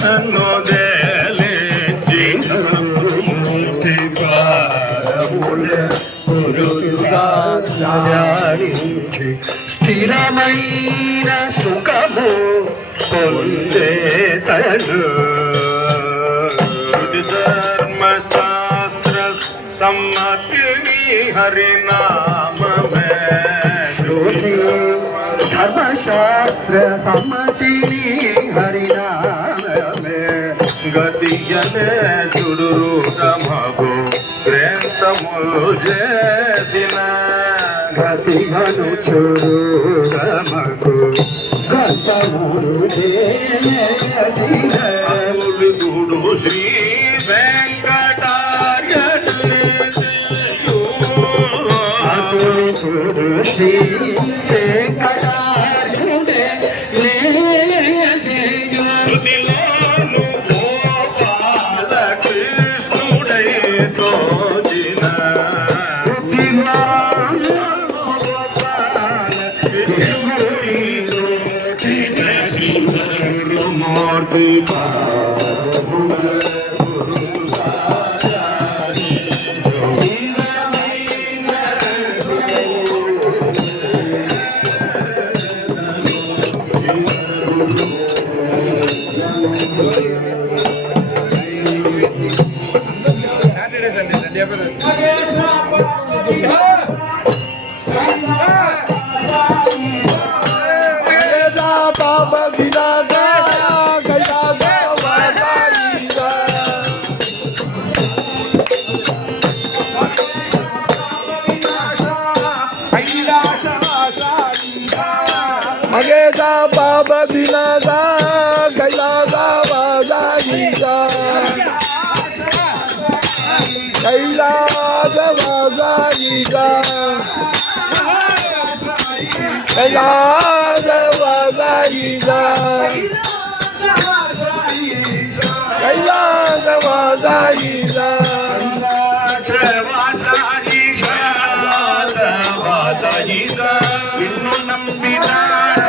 నన్ను దేలిచి మూర్తి పారముల గురుగా ధ్యానించి స్థిరమైన సుఖము పొందేతను ధర్మశాస్త్ర సమ్మతిని హరినామమే శృతి ధర్మశాస్త్ర సమ్మతిని హరినామమే గతియనే చుడురు రమగు గ్రంథములు చేసిన గతిగను చూడమకు గతములు చేసిన గుడు శ్రీ వెంకటార్యుని చూడు శ్రీ వెంకటార్యుడే చేయు శృతిలోను గోపాల కృష్ణుడై తోచిన మూర్తి விநாதா கைலாச வாசா ஈசா கைலாச வாசா ஈசா கைலாச வாசா ஈசா கைலாச வாசா ஈசா இன்னும் நம்பினார்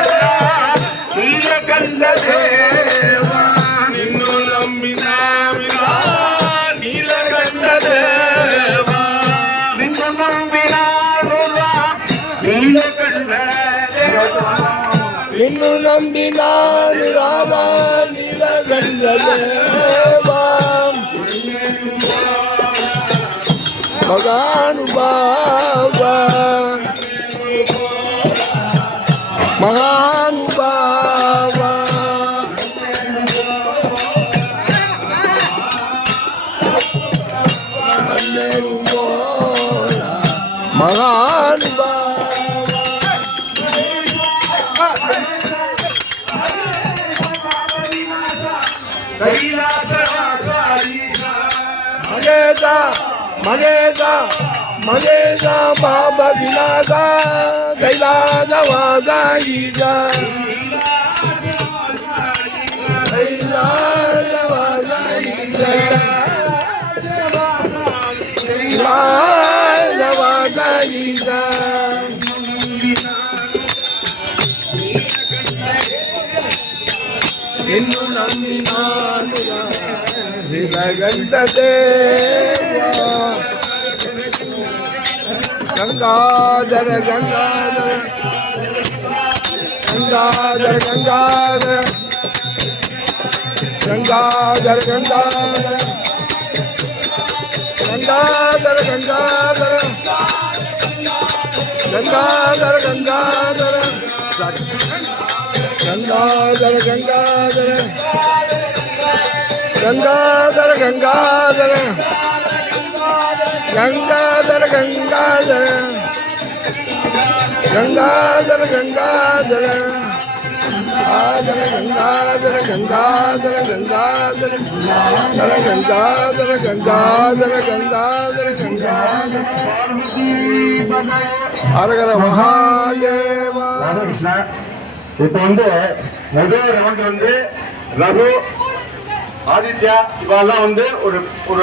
நீலகண்ட தேவா இன்னும் நம்பினார் நீலகண்ட தேவா இன்னும் நம்பினார் நீலகண்ட தேவா இன்னும் நம்பினான் ராமா நீலகண்ட தேவா மகானுபாவா மகானுபாவா மகேதா மகேதா மகேதா பாபா விநாதா கைலாச வாசா ஈசா கைலாச வாசா ஈசா கைலாச வாசா ஈசா இன்னும் நம்பினான் நீலகண்ட தேவா கங்காதர கங்காதர கங்காதர கங்காதர கங்காதர கங்காதர கங்காதர கங்காதர கங்காதர கங்காதர கங்காதர கங்காதர கங்காதர கங்காதர கங்காதர கங்காதர கங்காதர கங்காதர ஆதர கங்காதர கங்காதர கங்காதர கங்காதர கங்காதர கங்காதர கங்காதர ஹரஹர மகாதேவா. ராதாகிருஷ்ணா, இப்போ முதல் ரவுண்ட் ரகு, ஆதித்யா இவெல்லாம் ஒரு ஒரு